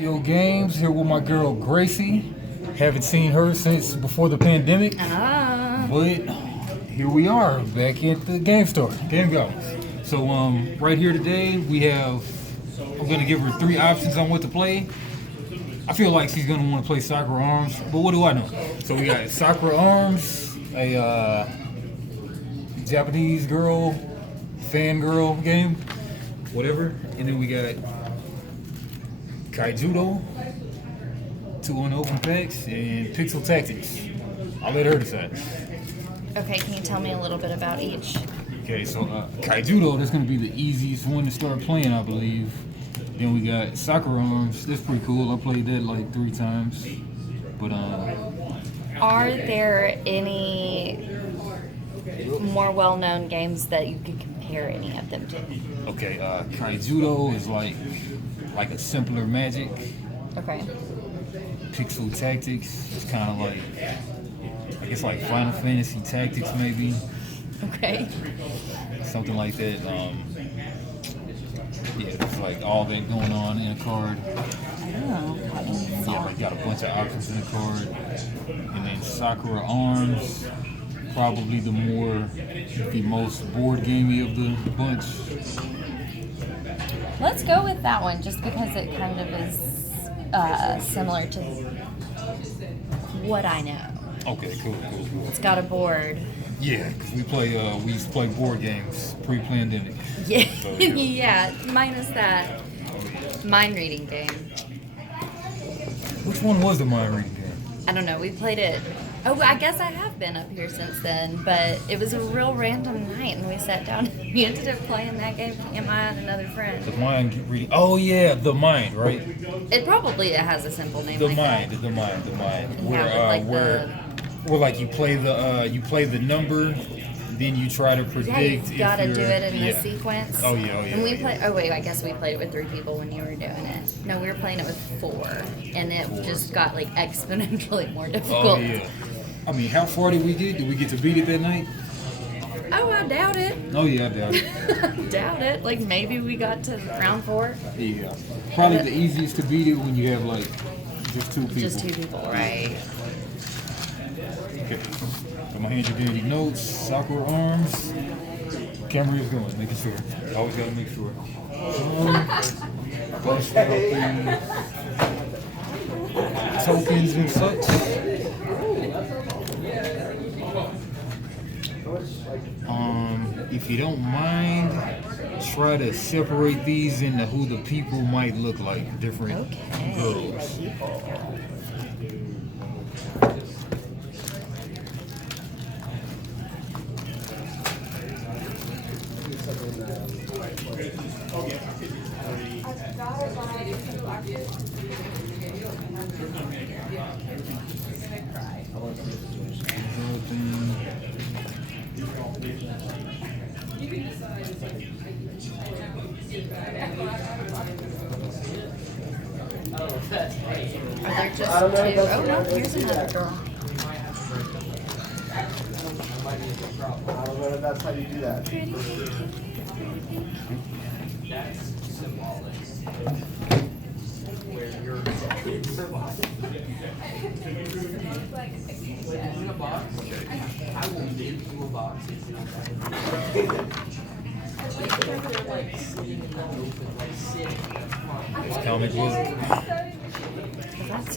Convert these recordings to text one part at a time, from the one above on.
Yo Games here with my girl Gracie. Haven't seen her since before the pandemic, but here we are back at the game store, Game Go. So right here today I'm gonna give her 3 options on what to play. I feel like she's gonna want to play Sakura Arms, but what do I know? So we got Sakura Arms, a Japanese girl, fangirl game, whatever, and then we got Kaijudo, 2 unopened packs, and Pixel Tactics. I'll let her decide. Okay, can you tell me a little bit about each? Okay, so Kaijudo, that's going to be the easiest one to start playing, I believe. Then we got Sakura Arms. That's pretty cool. I played that like 3 times. But Are there any more well-known games that you could compare any of them to? Okay, Kaijudo is like a simpler Magic. Okay. Pixel Tactics is kind of like, I guess like Final Fantasy Tactics maybe. Okay. Something like that. Yeah, it's like all that going on in a card. Oh, okay. Yeah, like got a bunch of options in the card. And then Sakura Arms, probably the most board gamey of the bunch. Let's go with that one, just because it kind of is similar to what I know. Okay, cool. It's got a board. Yeah, because we used to play board games pre-pandemic. Yeah, So, yeah, minus that mind reading game. Which one was the mind reading game? I don't know, we played it. Oh, I guess I have been up here since then, but it was a real random night, and we sat down and we ended up playing that game, me and my another friend. The mind reading. Oh yeah, the mind, right? It probably has a simple name. The like mind. Where like you play the number, then you try to predict. Yeah, you gotta do it in yeah. a sequence. Oh yeah. And we play. Oh wait, I guess we played it with 3 people when you were doing it. No, we were playing it with 4, and it just got like exponentially more difficult. Oh yeah. I mean, how far did we get? Did we get to beat it that night? Oh, I doubt it. Oh yeah, I doubt it. Doubt it. Like maybe we got to round 4. Yeah. Probably the easiest to beat it when you have like just 2 people. Just 2 people, right? Okay. I'm gonna hand you any notes. Sakura Arms. Camera is going, making sure. Always gotta make sure. Bust out the tokens and such. If you don't mind, try to separate these into who the people might look like. Different girls. Are there just 2? Oh no, here's another girl. I don't know if that's how you do that. Pretty. That's symbolic. Where you're in a box. I will give you a box. Like sitting in the open, like sitting. It's comic book. That's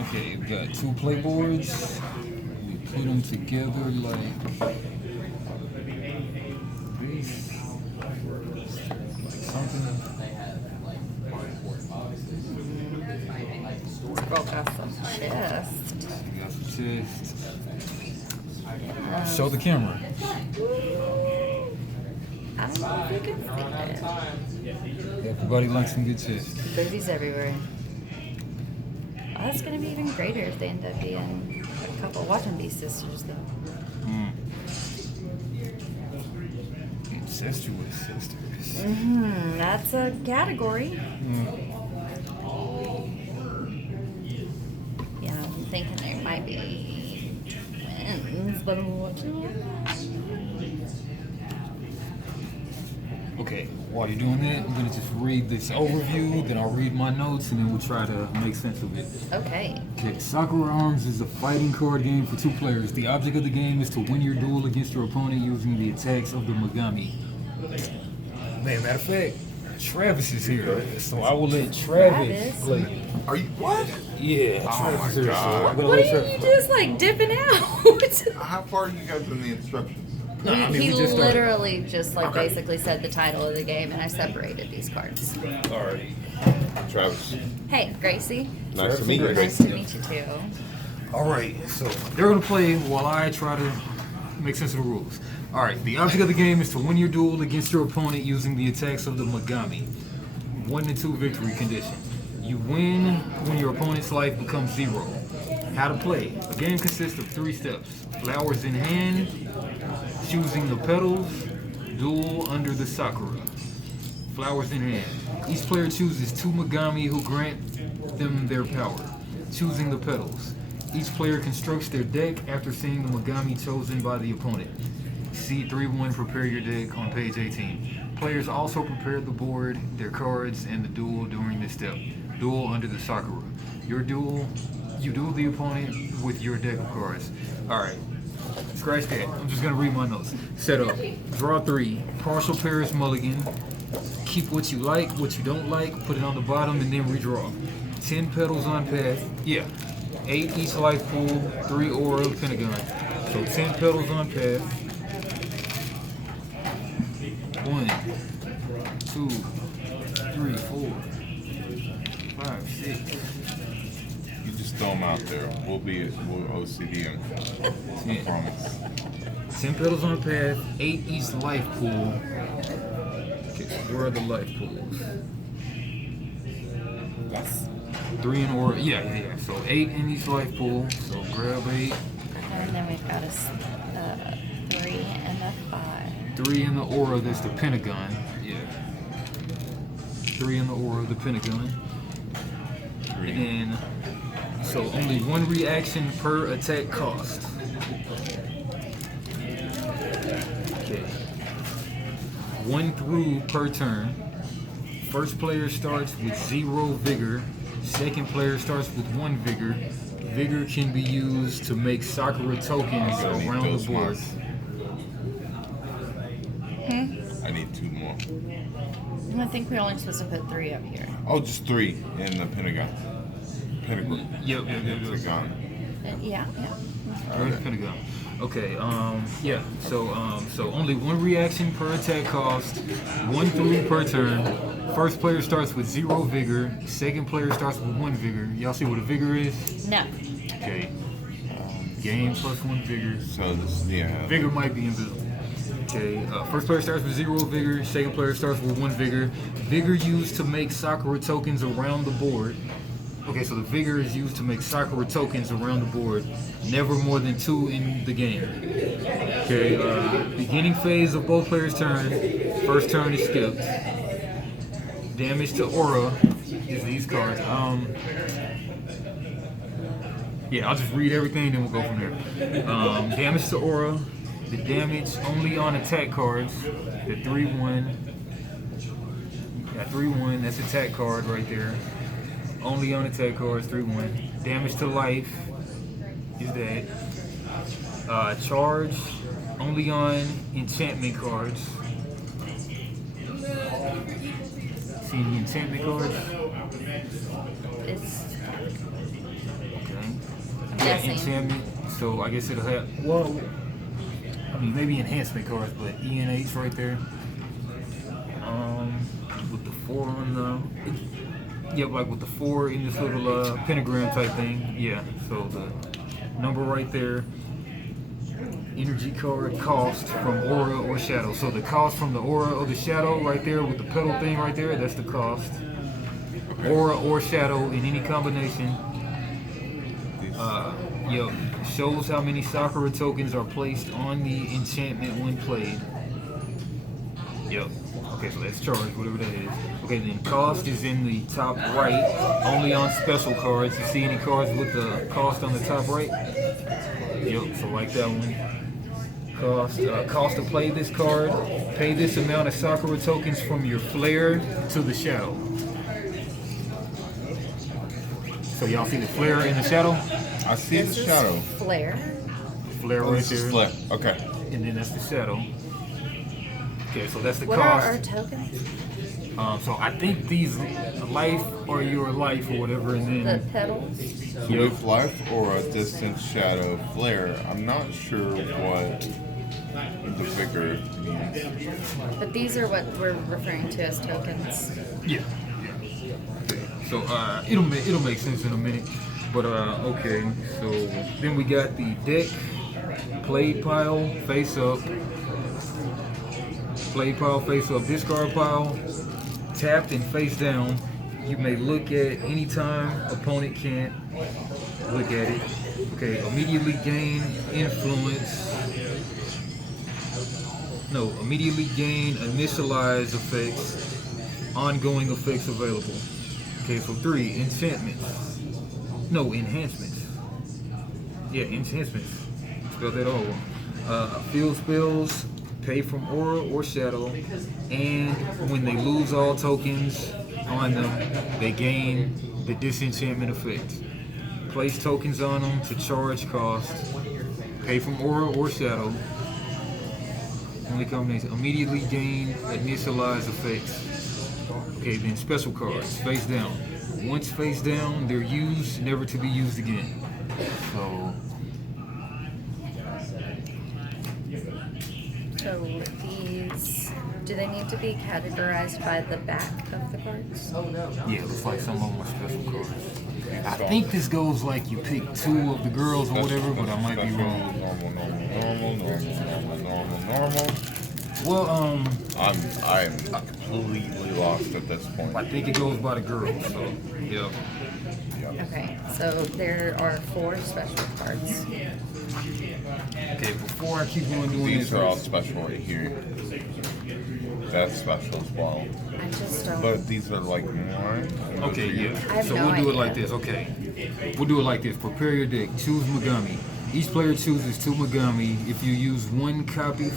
Okay, we've got 2 playboards. We put them together like this. Like something. This girl got some chest. We got some chest. Show the camera. I don't know if you can see it. Everybody likes some good chest. Boobies everywhere. Oh, that's gonna be even greater if they end up being a couple. Watch them be sisters though. Incestuous sisters. That's a category. Yeah, I'm thinking there might be twins, but I'm watching. Okay, while you're doing that, I'm gonna just read this overview, then I'll read my notes, and then we'll try to make sense of it. Okay. Okay, Sakura Arms is a fighting card game for 2 players. The object of the game is to win your duel against your opponent using the attacks of the Megami. Man, matter of fact, Travis is here, so I will let Travis play. Are you what? Yeah, Oh Travis my is here, so God. I'm gonna What let are Travis you play. just like dipping out? How far are you guys in the instructions? No, I mean, He we just started. literally just like Okay. basically said the title of the game, and I separated these cards. All right. Travis, Hey, Gracie. nice to meet you. Nice to meet you too. All right, so they're gonna play while I try to make sense of the rules. All right, the object of the game is to win your duel against your opponent using the attacks of the Megami. 1 to 2 victory condition. You win when your opponent's life becomes 0. How to play. The game consists of 3 steps. Flowers in hand, choosing the petals, duel under the Sakura. Flowers in hand. Each player chooses 2 Megami who grant them their power. Choosing the petals. Each player constructs their deck after seeing the Megami chosen by the opponent. See 3-1 prepare your deck on page 18. Players also prepare the board, their cards, and the duel during this step. Duel under the Sakura. You duel the opponent with your deck of cards. Alright, scratch that. I'm just gonna read my notes. Set up. Draw 3. Partial pairs mulligan. Keep what you like, what you don't like, put it on the bottom, and then redraw. 10 petals on path. Yeah. 8 each life pool, 3 aura, pentagon. So 10 petals on path. 1, 2, 3, 4, 5, 6. You just throw them out there. We'll OCD them. I 10. promise. 10 petals on path, 8 each life pool. Okay, where are the life pools? Yes. 3 in aura. Yeah. So 8 in each life pool. So grab 8. And then we've got a 3 and a 5. 3 in the aura, that's the pentagon. Yeah. 3 in the aura, the pentagon. 3. And so only 1 reaction per attack cost. Okay. 1 through per turn. First player starts with 0 vigor. Second player starts with 1 vigor. Vigor can be used to make Sakura tokens I need around those the board. ones. I need 2 more. I think we're only supposed to put 3 up here. Oh, just 3 in the pentagon. Pentagon. Yep. Pentagon. Yeah. Right, pentagon. Okay, yeah. So only 1 reaction per attack cost, 1 through per turn. First player starts with 0 vigor. Second player starts with 1 vigor. Y'all see what a vigor is? No. Okay. Game plus 1 vigor. So this, yeah. Vigor might be invisible. Okay. First player starts with 0 vigor. Second player starts with 1 vigor. Vigor used to make Sakura tokens around the board. Okay, so the vigor is used to make Sakura tokens around the board. Never more than 2 in the game. Okay, beginning phase of both players' turn. First turn is skipped. Damage to aura is these cards. Yeah, I'll just read everything, then we'll go from there. Damage to aura. The damage only on attack cards. The 3-1. Got 3-1. That's attack card right there. Only on attack cards, 3-1. Damage to life is that. Charge, only on enchantment cards. See the enchantment cards? It's. Okay. I'm Yeah, guessing. enchantment. So I guess it'll have, well, I mean, maybe enhancement cards, but E and H right there. With the 4 on the. Yep, like with the 4 in this little pentagram type thing. Yeah, so the number right there. Energy card cost from aura or shadow. So the cost from the aura or the shadow right there with the petal thing right there, that's the cost. Aura or shadow in any combination. Yep, shows how many Sakura tokens are placed on the enchantment when played. Yep. Okay, so that's charge, whatever that is. Okay, then cost is in the top right, only on special cards. You see any cards with the cost on the top right? Yep, so like that one. Cost to play this card. Pay this amount of Sakura tokens from your flare to the shadow. So y'all see the flare in the shadow? I see This the is shadow. Flare. Flare Oh, right this is there. flip. Okay. And then that's the shadow. Okay, so that's the What are our cost. tokens? So I think these life or your life or whatever, and The then petals. Smooth life or a distant shadow flare. I'm not sure what the vigor means. But these are what we're referring to as tokens. yeah. So it'll make sense in a minute. But okay, so then we got the deck, play pile, face up, play pile, face up, discard pile, tapped and face down. You may look at any time opponent can't look at it. Okay, immediately gain influence. No, immediately gain initialize effects, ongoing effects available. Okay, so 3 enchantments. No, enhancements. Yeah, enhancements. Spell that all wrong. Field spells, pay from aura or shadow, and when they lose all tokens on them, they gain the disenchantment effect. Place tokens on them to charge cost, pay from aura or shadow. Only combination. Immediately gain initialize effects. Okay, then special cards, face down. Once face down, they're used, never to be used again. So, So these, do they need to be categorized by the back of the cards? Oh no. yeah, looks like some of them are special cards. I think this goes like you pick 2 of the girls or whatever, but I might be wrong. Normal. Well, I'm completely lost at this point. I think it goes by the girls, so, yeah. Okay, so there are 4 special cards. Okay, before I keep on doing These this, are all special right here. That's special as well. I just don't. But these are like mine. okay, yeah. I have So no we'll do it idea. like this, okay. We'll do it like this. Prepare your deck. Choose Megami. Each player chooses 2 Megami. If you use 1 copy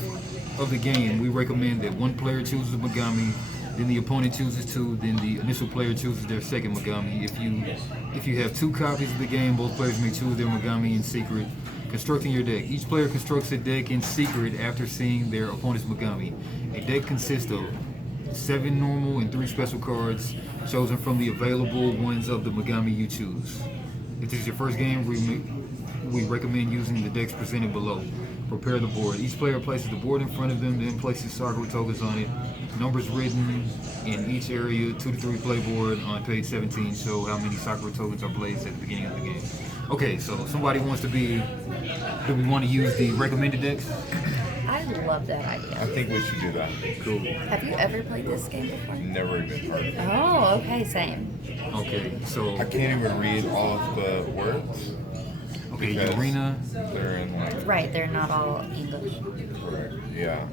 of the game, we recommend that 1 player chooses a Megami, then the opponent chooses 2, then the initial player chooses their second Megami. If you have 2 copies of the game, both players may choose their Megami in secret. Constructing your deck. Each player constructs a deck in secret after seeing their opponent's Megami. A deck consists of 7 normal and 3 special cards chosen from the available ones of the Megami you choose. If this is your first game, we recommend using the decks presented below. Prepare the board. Each player places the board in front of them, then places Sakura tokens on it. Numbers written in each area, 2 to 3 playboard on page 17 show how many Sakura tokens are placed at the beginning of the game. Okay, so somebody wants to be, do we want to use the recommended decks? I love that I idea. think we should do that. Cool. Have you ever played this game before? Never even heard of it. Oh, okay, same. Okay, so, I can't even read all of the words. okay, because Arena. They're in like. Right, they're not all English. Correct. Yeah.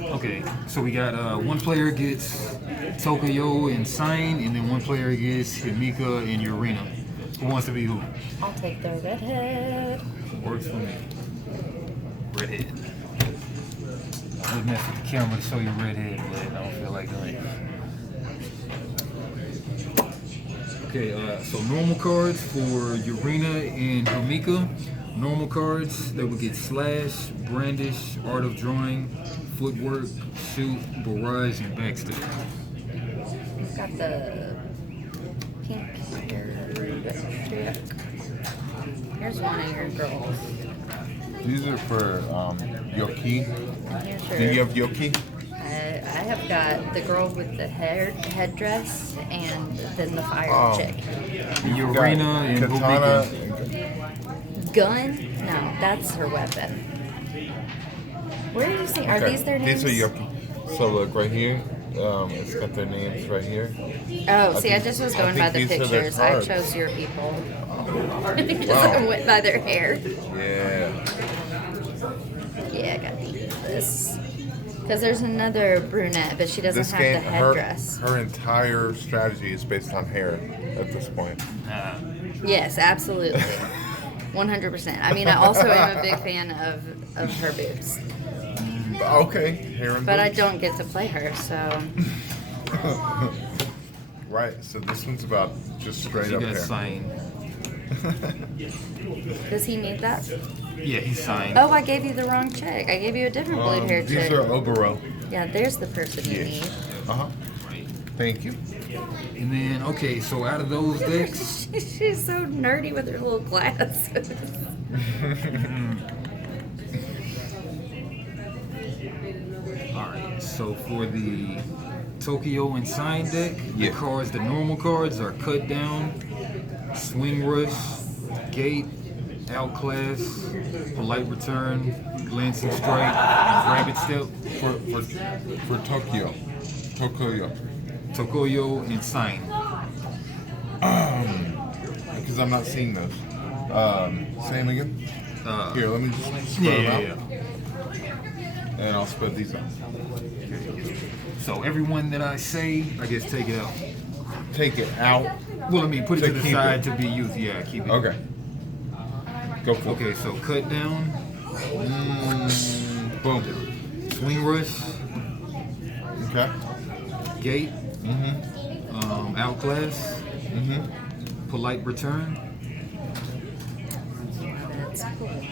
Okay, so we got 1 player gets Tokuyo and Sign, and then 1 player gets Himika and Urena. Who wants to be who? I'll take the redhead. Works for me. Redhead. I would mess with the camera to show you redhead, but I don't feel like doing it. Okay, so normal cards for Urena and Himika. Normal cards, they would get Slash, Brandish, Art of Drawing, Footwork, Shoot, Barrage, and Backstab. We've got the pink here. Here's one of your girls. These are for Yoki. Yeah, sure. Do you have Yoki? I have got the girl with the headdress and then the fire chick. Urena and Katana. Himika. Gun? No, that's her weapon. Where are you seeing? Are Okay, these their names? These are Yoki. So look right here. It's got their names right here. Oh, see, I just was going by the these are their pictures. I cards. chose your people. Because Wow. I went by their hair. Yeah. Yeah, I got this. Because there's another brunette, but she doesn't This have game, the headdress. her entire strategy is based on hair at this point. Yes, absolutely. 100%. I mean, I also am a big fan of her boobs. Okay, hair and But I boobs. don't get to play her, so... Right, so this one's about just straight She up got hair. signed. Does he need that? Yeah, he's signed. Oh, I gave you the wrong chick. I gave you a different blue hair These chick. are Obero. Yeah, there's the person you Yes. need. Uh-huh. Thank you. And then, okay, so out of those decks, She's so nerdy with her little glasses. alright, so for the Tokyo and sign deck, Yeah. the cards, the normal cards are Cut Down, Swing Rush, Gate, Outclass, Polite Return, Glancing Strike, and Rabbit Step. For Tokyo. Tokoyo and sign. Because I'm not seeing those. Same again? Here, let me just spread them out. And I'll spread these out. So everyone that I say, I guess take it out. Take it out. Well, I mean, put it To to the keep side it. to be used. Yeah, keep it. Okay. Go for it. Okay, so Cut Down, Boom. Swing Rush, Okay. Gate, Mm-hmm. Outclass, Mm-hmm. Polite Return, That's polite.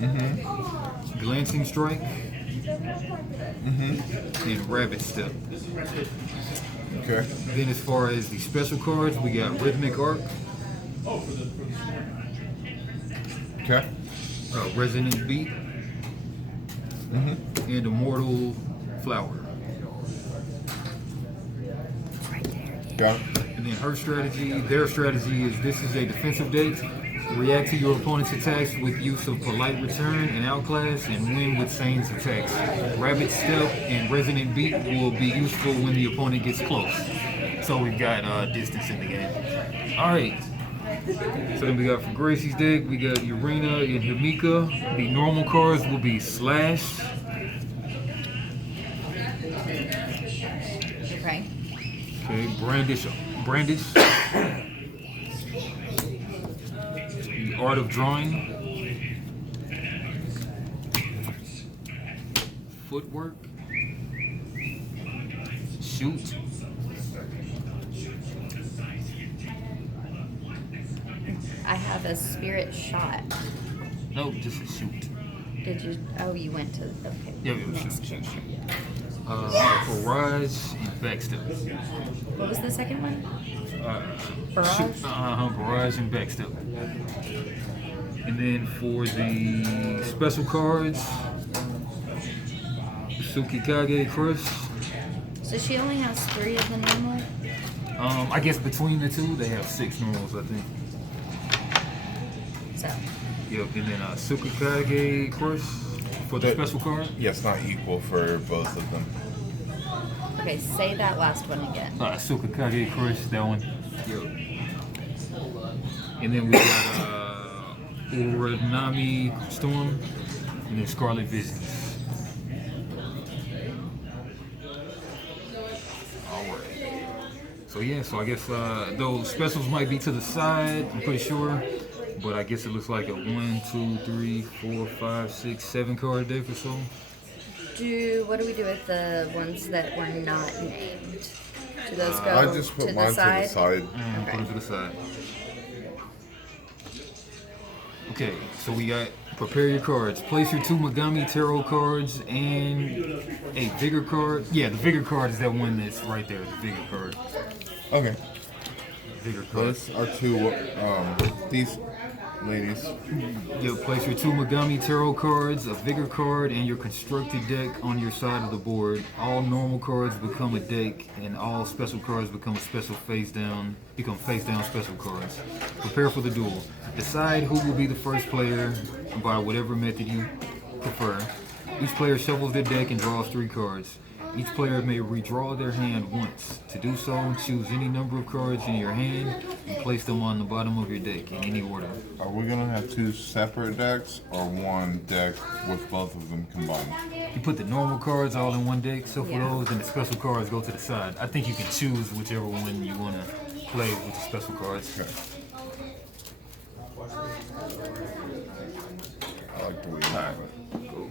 Mm-hmm. Glancing Strike, Mm-hmm. and Rabbit Step. Okay. Then as far as the special cards, we got Rhythmic Arc, Okay. Resonant Beat, Mm-hmm. and Immortal Flower. Right there. Got it. And then her strategy, their strategy is this is a defensive deck. React to your opponent's attacks with use of Polite Return and Outclass and win with Sane's attacks. Rabbit Step and Resonant Beat will be useful when the opponent gets close. So we've got distance in the game. Alright. So then we got for Gracie's deck, we got Urena and Himika. The normal cards will be Slash, Okay. okay, Brandish, the Art of Drawing, Footwork, Shoot, I have a spirit shot. no, just a shoot. Did you? Oh, you went to. Okay. Yeah, Next. shoot. For Rise and Backstep. What was the second one? Barrage? Barrage and Backstep. And then for the special cards, Tsukikage Crush. So she only has 3 of the normal. I guess between the two, they have 6 normals, I think. So Yep, and then Tsukikage Crush for the That- special card. Yeah, it's not equal for both of them. okay, say that last one again. Tsukikage Crush, that one. Yep. And then we got Uranami Storm, and then Scarlet Visions. Alright. So yeah, so I guess those specials might be to the side, I'm pretty sure. But I guess it looks like a 1, 2, 3, 4, 5, 6, 7 card deck or so. What do we do with the ones that were not named? Do those go I just put to mine the side? to the side. And put it to the side. Okay, so we got prepare your cards. Place your 2 Megami Tarot cards and a Vigor card. Yeah, the Vigor card is that one that's right there, the Vigor card. Okay. Vigor card. Those are 2, these ladies. Yeah, place your 2 Megami Tarot cards, a Vigor card, and your constructed deck on your side of the board. All normal cards become a deck, and all special cards become face down special cards. Prepare for the duel. Decide who will be the first player by whatever method you prefer. Each player shuffles their deck and draws 3 cards. Each player may redraw their hand once. To do so, choose any number of cards in your hand and place them on the bottom of your deck in any order. Are we gonna have 2 separate decks or one deck with both of them combined? You put the normal cards all in one deck, so for those, and the special cards go to the side. I think you can choose whichever one you want to play with the special cards. Okay. I like the way you have it. Cool.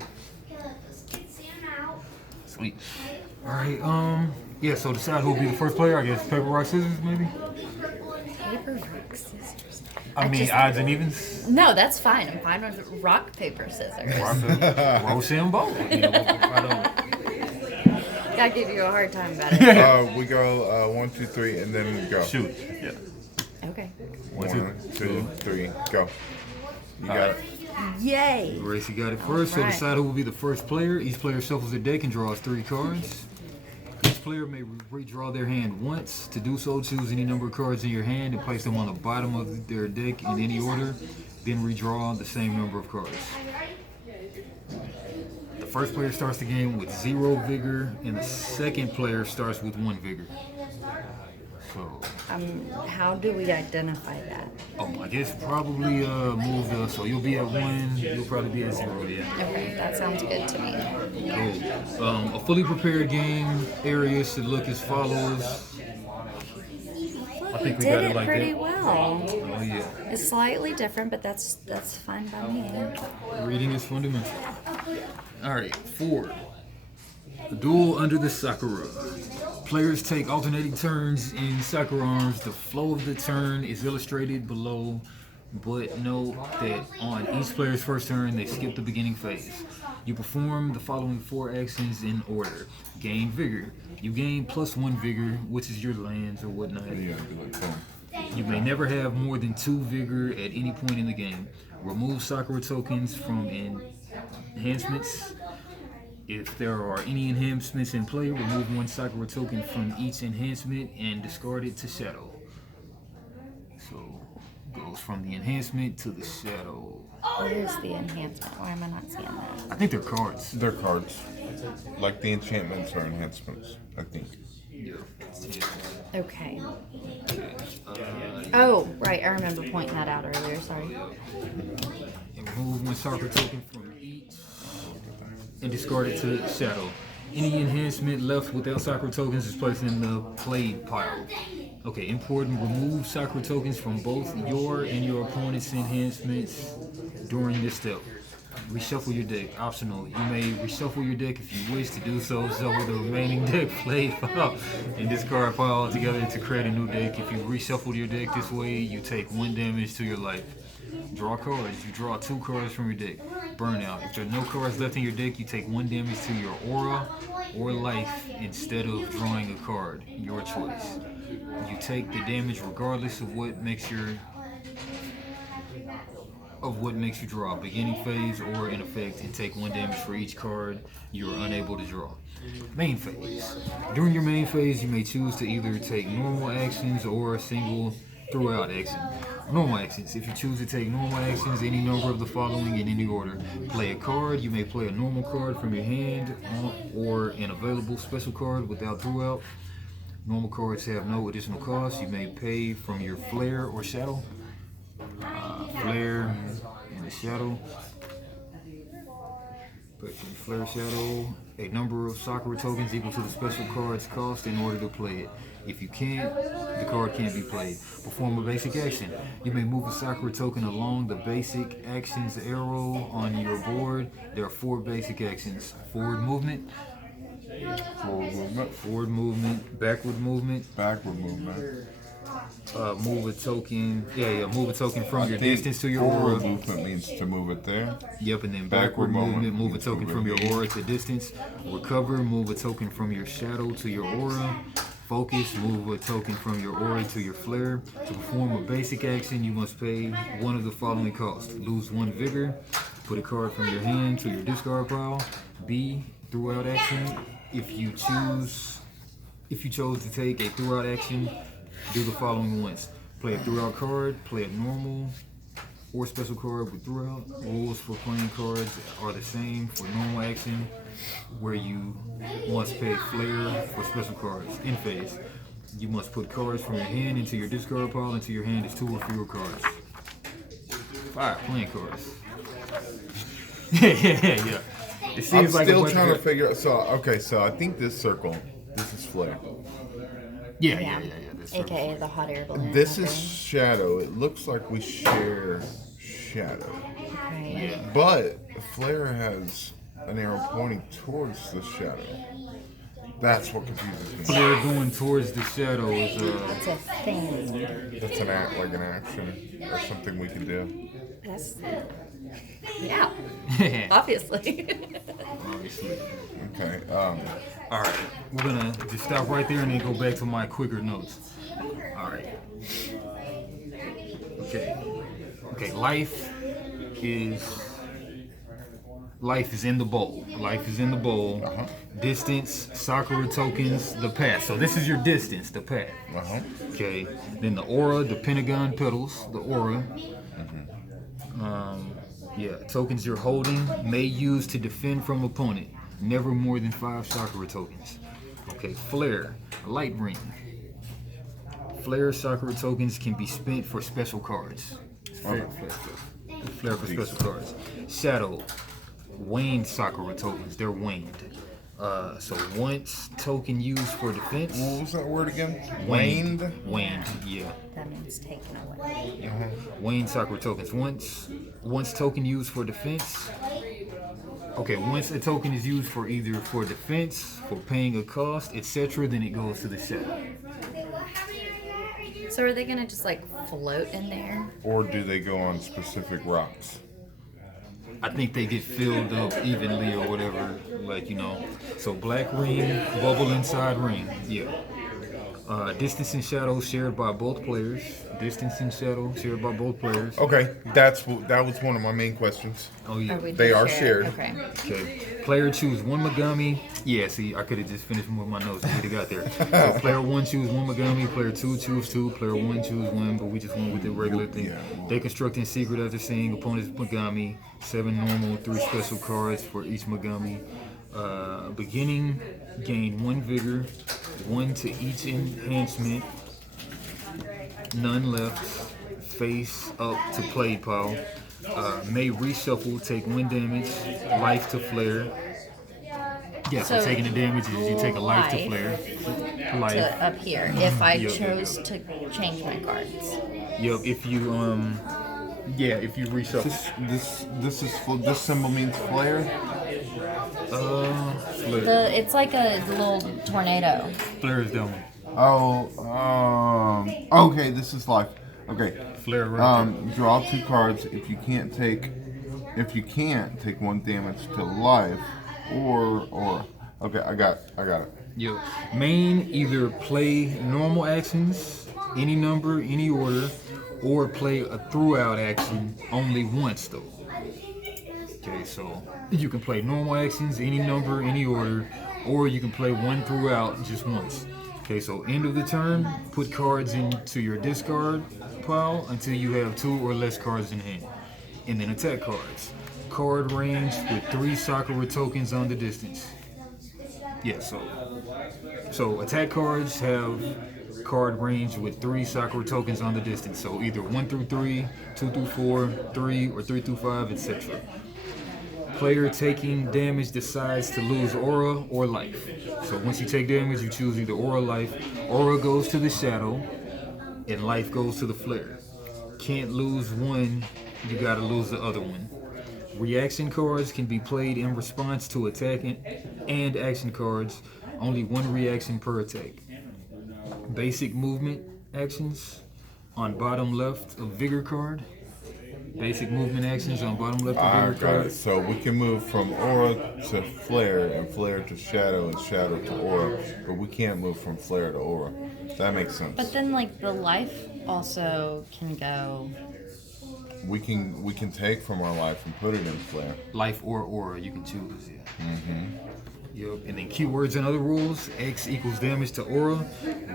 Sweet. Alright, yeah, so decide who will be the first player. I guess paper, rock, scissors, maybe? Paper, rock, scissors. I mean, odds and evens? No, that's fine. I'm fine with rock, paper, scissors. Rochambeau. You know, I don't. Gotta give you a hard time about it. We go 1, 2, 3, and then go. Shoot. Yeah. Okay. 1, 2, 3, go. You got it. Yay! Gracie got it first, so Alright. decide who will be the first player. Each player shuffles their deck and draws 3 cards. Each player may redraw their hand once. To do so, choose any number of cards in your hand and place them on the bottom of their deck in any order. Then redraw the same number of cards. The first player starts the game with 0 vigor, and the second player starts with 1 vigor. So, How do we identify that? I guess probably move the, so you'll be at 1, you'll probably be at 0, yeah. Okay, that sounds good to me. Cool. A fully prepared game area should look as follows. I think we got Did it it like pretty that. well. Oh yeah. It's slightly different, but that's fine by me. Reading is fundamental. Alright, 4. A duel under the Sakura. Players take alternating turns in Sakura Arms. The flow of the turn is illustrated below, but note that on each player's first turn, they skip the beginning phase. You perform the following 4 actions in order. Gain vigor. You gain +1 vigor, which is your lands or whatnot. Yeah, be like, boom. You may never have more than 2 vigor at any point in the game. Remove Sakura tokens from enhancements. If there are any enhancements in play, remove 1 Sakura token from each enhancement and discard it to shadow. So, goes from the enhancement to the shadow. What is the enhancement? Why am I not seeing that? I think they're cards. They're cards. Like the enchantments or enhancements, I think. Yeah. Okay. Oh, right. I remember pointing that out earlier. Sorry. And remove 1 Sakura token from each and discard it to shadow. Any enhancement left without Sakura tokens is placed in the played pile. Okay, important. Remove Sakura tokens from both your and your opponent's enhancements during this step. Reshuffle your deck. Optional. You may reshuffle your deck if you wish to do so. Shuffle the remaining deck played file and discard pile altogether to create a new deck. If you reshuffle your deck this way, you take 1 damage to your life. Draw cards. You draw 2 cards from your deck. Burnout. If there are no cards left in your deck, you take 1 damage to your aura or life instead of drawing a card. Your choice. You take the damage regardless of what makes you draw. Beginning phase or in effect, and take 1 damage for each card you are unable to draw. Main phase. During your main phase, you may choose to either take normal actions or a single throughout action. Normal actions. If you choose to take normal actions, any number of the following in any order. Play a card. You may play a normal card from your hand or an available special card without throughout. Normal cards have no additional cost. You may pay from your flare or shadow. Flare and the shadow. Put from flare shadow a number of Sakura tokens equal to the special card's cost in order to play it. If you can't, the card can't be played. Perform a basic action. You may move a Sakura token along the basic actions arrow on your board. There are 4 basic actions. Forward movement. Forward movement. Backward movement. Backward movement. Move a token. Move a token from your think distance to your forward aura. movement means to move it there. Yep, and then backward movement, move a means token move from it your here. aura to distance. Recover, move a token from your shadow to your aura. Focus, move a token from your aura to your flare. To perform a basic action, you must pay one of the following costs. Lose 1 vigor, put a card from your hand to your discard pile. B, throughout action. If you chose to take a throughout action, do the following once. Play a throughout card, play a normal, or special card with throughout. Rules for playing cards are the same for normal action, where you must pay flare for special cards. In phase, you must put cards from your hand into your discard pile until your hand is 2 or fewer cards. 5 playing cards. yeah. It seems I'm like still trying to figure out. So I think this circle, this is flare. Yeah. This AKA the hot air balloon. This is shadow. It looks like we share shadow. Right. But flare has an arrow pointing towards the shadow. That's what confuses me. flare going towards the shadow is That's a thing. That's an act, like an action or something we can do. That's yeah. Obviously. obviously. Okay. All right, we're gonna just stop right there and then go back to my quicker notes. All right. Okay. Life is in the bowl. Life is in the bowl. Distance, Sakura tokens, the path. So this is your distance, the path. Okay. Then the aura, the pentagon petals, the aura. Tokens you're holding may use to defend from opponent. Never more than 5 Sakura tokens. Okay, flare, light ring. Flare Sakura tokens can be spent for special cards. Flare for special cards. Shadow, waned Sakura tokens. They're waned. So once token used for defense. What was that word again? Waned? Waned, yeah. That means taken away. Waned Sakura tokens. Once token used for defense. Okay, once a token is used for either for defense, for paying a cost, etc., then it goes to the shadow. So are they gonna just like float in there? Or do they go on specific rocks? I think they get filled up evenly or whatever, So black ring, bubble inside ring, yeah. Distance and shadow shared by both players. Distance and shadow shared by both players. Okay, that was one of my main questions. Oh yeah. They are shared. Okay. Okay. Player choose 1 Megami. Yeah, see, I could have just finished with my notes. We would have got there. So player 1 choose 1 Megami. Player 2 choose 2. Player 1 choose 1. But we just went with the regular thing. Yeah. They construct in secret after seeing opponent's Megami. 7 normal, 3 special cards for each Megami. Beginning, gain 1 vigor, 1 to each enhancement. None left. Face up to play pile. May reshuffle, take 1 damage, life to flare. Yeah, so taking the damage is you take a life to flare. Life. To up here, if I Yep. chose to change my cards. Yep, if you reshuffle. This symbol means flare. Flare. It's like a little tornado. Flare is done. Okay, this is life. Okay. Flare right Draw 2 cards. If you can't take 1 damage to life, or okay, I got it. Yep. Main, either play normal actions, any number, any order, or play a throughout action only once though. Okay, so you can play normal actions, any number, any order, or you can play 1 throughout just once. Okay, so end of the turn, put cards into your discard pile until you have 2 or less cards in hand. And then attack cards. Card range with 3 Sakura tokens on the distance. Yeah, so attack cards have card range with 3 Sakura tokens on the distance. So either 1 through 3, 2 through 4, 3, or 3 through 5, etc. Player taking damage decides to lose aura or life. So once you take damage, you choose either aura or life. Aura goes to the shadow, and life goes to the flare. Can't lose one, you gotta lose the other one. Reaction cards can be played in response to attack and action cards. Only 1 reaction per attack. Basic movement actions on bottom left of Vigor card. Basic movement actions on bottom left of I Vigor got card. it. So we can move from aura to flare and flare to shadow and shadow to aura, but we can't move from flare to aura. That makes sense. But then like the life also can go. We can take from our life and put it in flare. Life or aura, you can choose. Yeah. Yep. And then keywords and other rules: X equals damage to aura,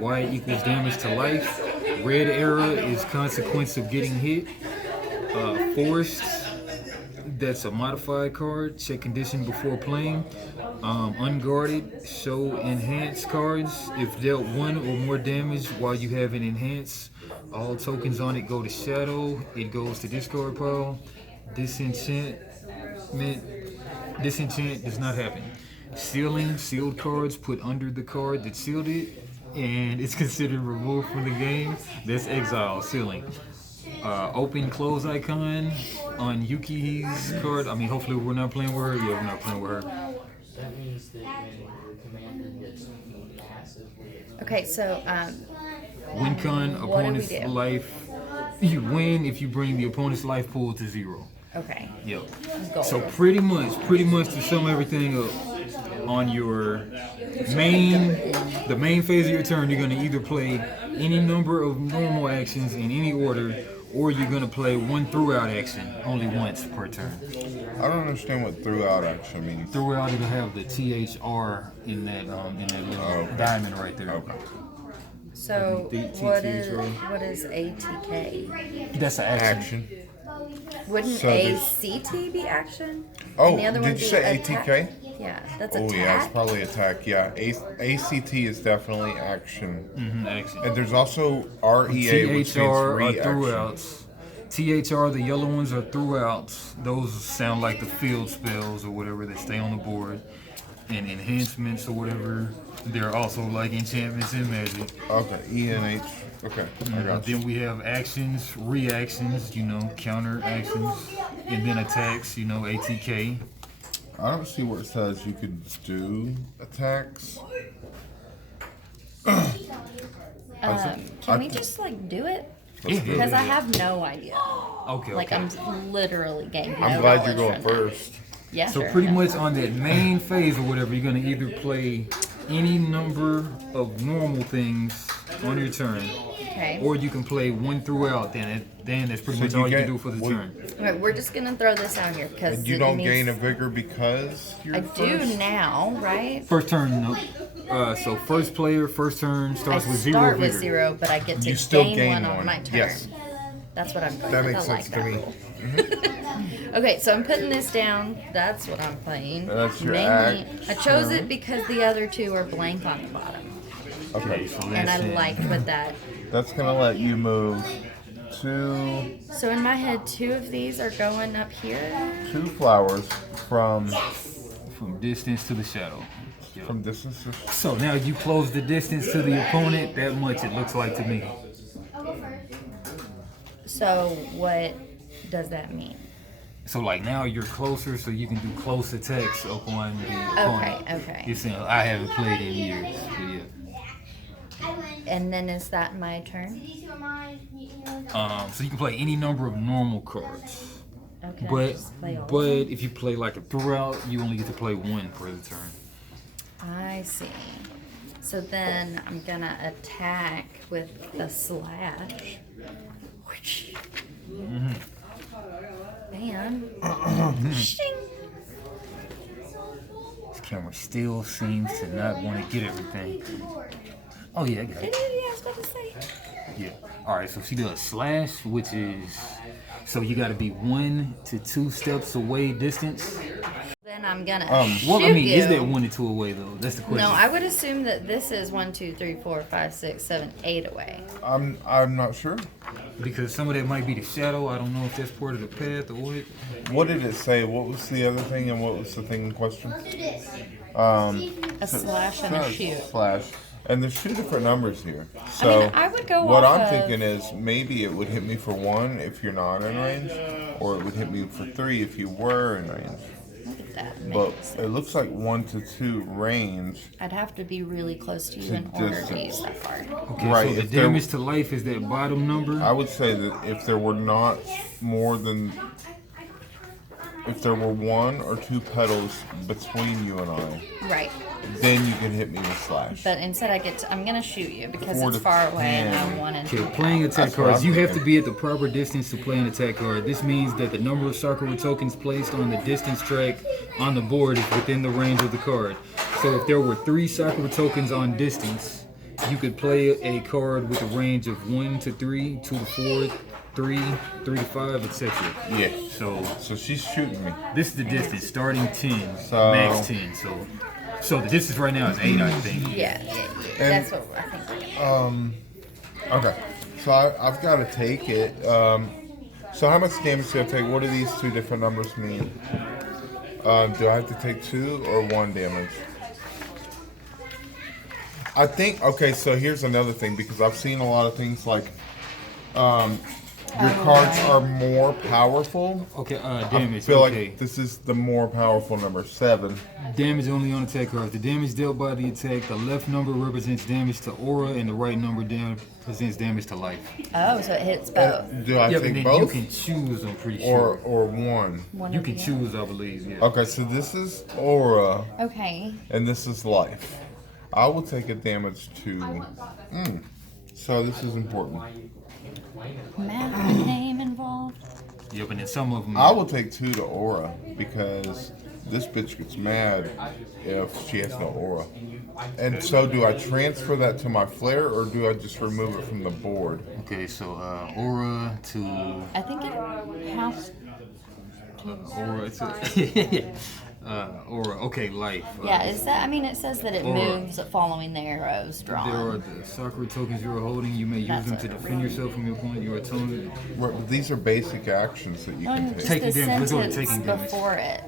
Y equals damage to life. Red arrow is consequence of getting hit. Forest. That's a modified card. Check condition before playing. Unguarded. Show enhanced cards. If dealt 1 or more damage while you have an enhance, all tokens on it go to shadow. It goes to discard pile. Disenchant does not happen. Sealing. Sealed cards put under the card that sealed it, and it's considered removed from the game. That's exile. Sealing. Open close icon on Yuki's card. I mean, hopefully we're not playing with her. Yeah, we're not playing with her. That means that when the commander gets massively. Okay, so Win con, what do we opponent's do? life. You win if you bring the opponent's life pool to 0. Okay. Yep. Goal. So pretty much to sum everything up, on your the main phase of your turn, you're gonna either play any number of normal actions in any order, or you're gonna play one throughout action only once per turn. I don't understand what throughout action means. Throughout, it'll have the THR in that little diamond right there. Okay. So what is ATK? That's an action. Action. Wouldn't So there's- ACT be action? Oh, And the other one did you be say attack? ATK? Yeah, that's Oh attack. yeah, it's probably attack. Yeah, ACT is definitely action. Action. And there's also REA, which THR are means reaction. throughout. THR, the yellow ones are throughout. Those sound like the field spells or whatever that stay on the board. And enhancements or whatever, they're also like enchantments and magic. Okay, E and H. Okay, I got you. Then we have actions, reactions, counter actions, and then attacks, ATK. I don't see where it says you could do attacks. Can we just do it? Yeah. Because I have no idea. Okay, Like okay. I'm literally getting. I'm no glad you're knowledge going from that. first. Yeah. So sure, pretty yeah. much on that main phase or whatever, you're gonna either play any number of normal things on your turn, Okay. or you can play one throughout. Then that's pretty So much you all you get- can do for the what- turn. Okay, we're just gonna throw this out here because And you don't gain a vigor because you're I first? do now, right? First turn, no. So first player, first turn starts I with 0 start vigor. with 0, but I get to You still gain gain one on one. my turn. Yes. That's what I'm going That with. makes I like sense to that me. rule. Okay, so I'm putting this down. That's what I'm playing. That's your Mainly, I chose action. it because the other two are blank on the bottom, Okay, So and I that's it. liked with that. that's gonna let you move two So in my head, 2 of these are going up here. flowers from From distance to the shadow. Yep. from distance. To, So now you close the distance to the opponent that much, it looks like to me. So what does that mean? So like now you're closer, so you can do close attacks upon the opponent. Okay. You're saying I haven't played in years, but yeah. And then is that my turn? So you can play any number of normal cards, Okay. but just play all. if you play like a throughout, you only get to play one per the turn. I see. So then I'm gonna attack with the slash. Bam. Shing. This camera still seems to not want to get everything. Oh yeah, I got Yeah, it. I was about to say. Yeah. All right. So she does slash, which is so you got to be 1 to 2 steps away distance. Then I'm gonna shoot Well, I mean, you. is that 1 to 2 away though? That's the question. No, I would assume that this is 1, 2, 3, 4, 5, 6, 7, 8 away. I'm not sure. Because some of that might be the shadow. I don't know if that's part of the path or what. What did it say? What was the other thing, and what was the thing in question? A slash and a shoot. Slash. And there's 2 different numbers here. So I would go what off I'm of- thinking is maybe it would hit me for 1 if you're not in range, or it would hit me for 3 if you were in range. Look at that. But Makes it looks like 1 to 2 range. I'd have to be really close to you To in order to distance. use that card. Okay. Right, So the if there- damage to life is that bottom number. I would say that if there were not more than, if there were 1 or 2 petals between you and I, Right. then you can hit me with slash. But instead I'm gonna shoot you because 4 it's to far away and 10. I'm 1 and Okay, 2. playing attack That's what cards, I'm you have to thinking. be at the proper distance to play an attack card. This means that the number of Sakura tokens placed on the distance track on the board is within the range of the card. So if there were 3 Sakura tokens on distance, you could play a card with a range of 1 to 3, 2 to 4, 3 to 5, etc. Yeah. So So she's shooting me. this is the distance, starting 10, So- max 10. So the distance right now is 8, I think. Yeah. That's what I think. Okay. So I've got to take it. So how much damage do I take? What do these two different numbers mean? Do I have to take 2 or 1 damage? I think, okay, so here's another thing, because I've seen a lot of things like your cards are more powerful. Okay, I damage. feel Okay. like this is the more powerful number, 7. Damage only on attack cards. The damage dealt by the attack, the left number represents damage to aura, and the right number represents damage to life. Oh, so it hits both. Do I Yeah, but take then both? you can choose, I'm pretty sure. Or 1? One You or can the choose, I believe, yeah. Okay, so this is aura, other. Okay. and this is life. I will take a damage to... So this is important. Math name involved. Yep, and then some of them... I will take 2 to aura, because this bitch gets mad if she has no aura. And so do I transfer that to my flare, or do I just remove it from the board? Okay, so aura to... I think it has. aura to... aura, okay, life. Yeah, is that? I mean, it says that it Aura. moves following the arrows There are drawn. the Sakura tokens you are holding. You may use That's them to it. defend yourself from your opponent. You are told... These are basic actions that you can On take. just the Taking damage. Let's go with sentence taking damage. before it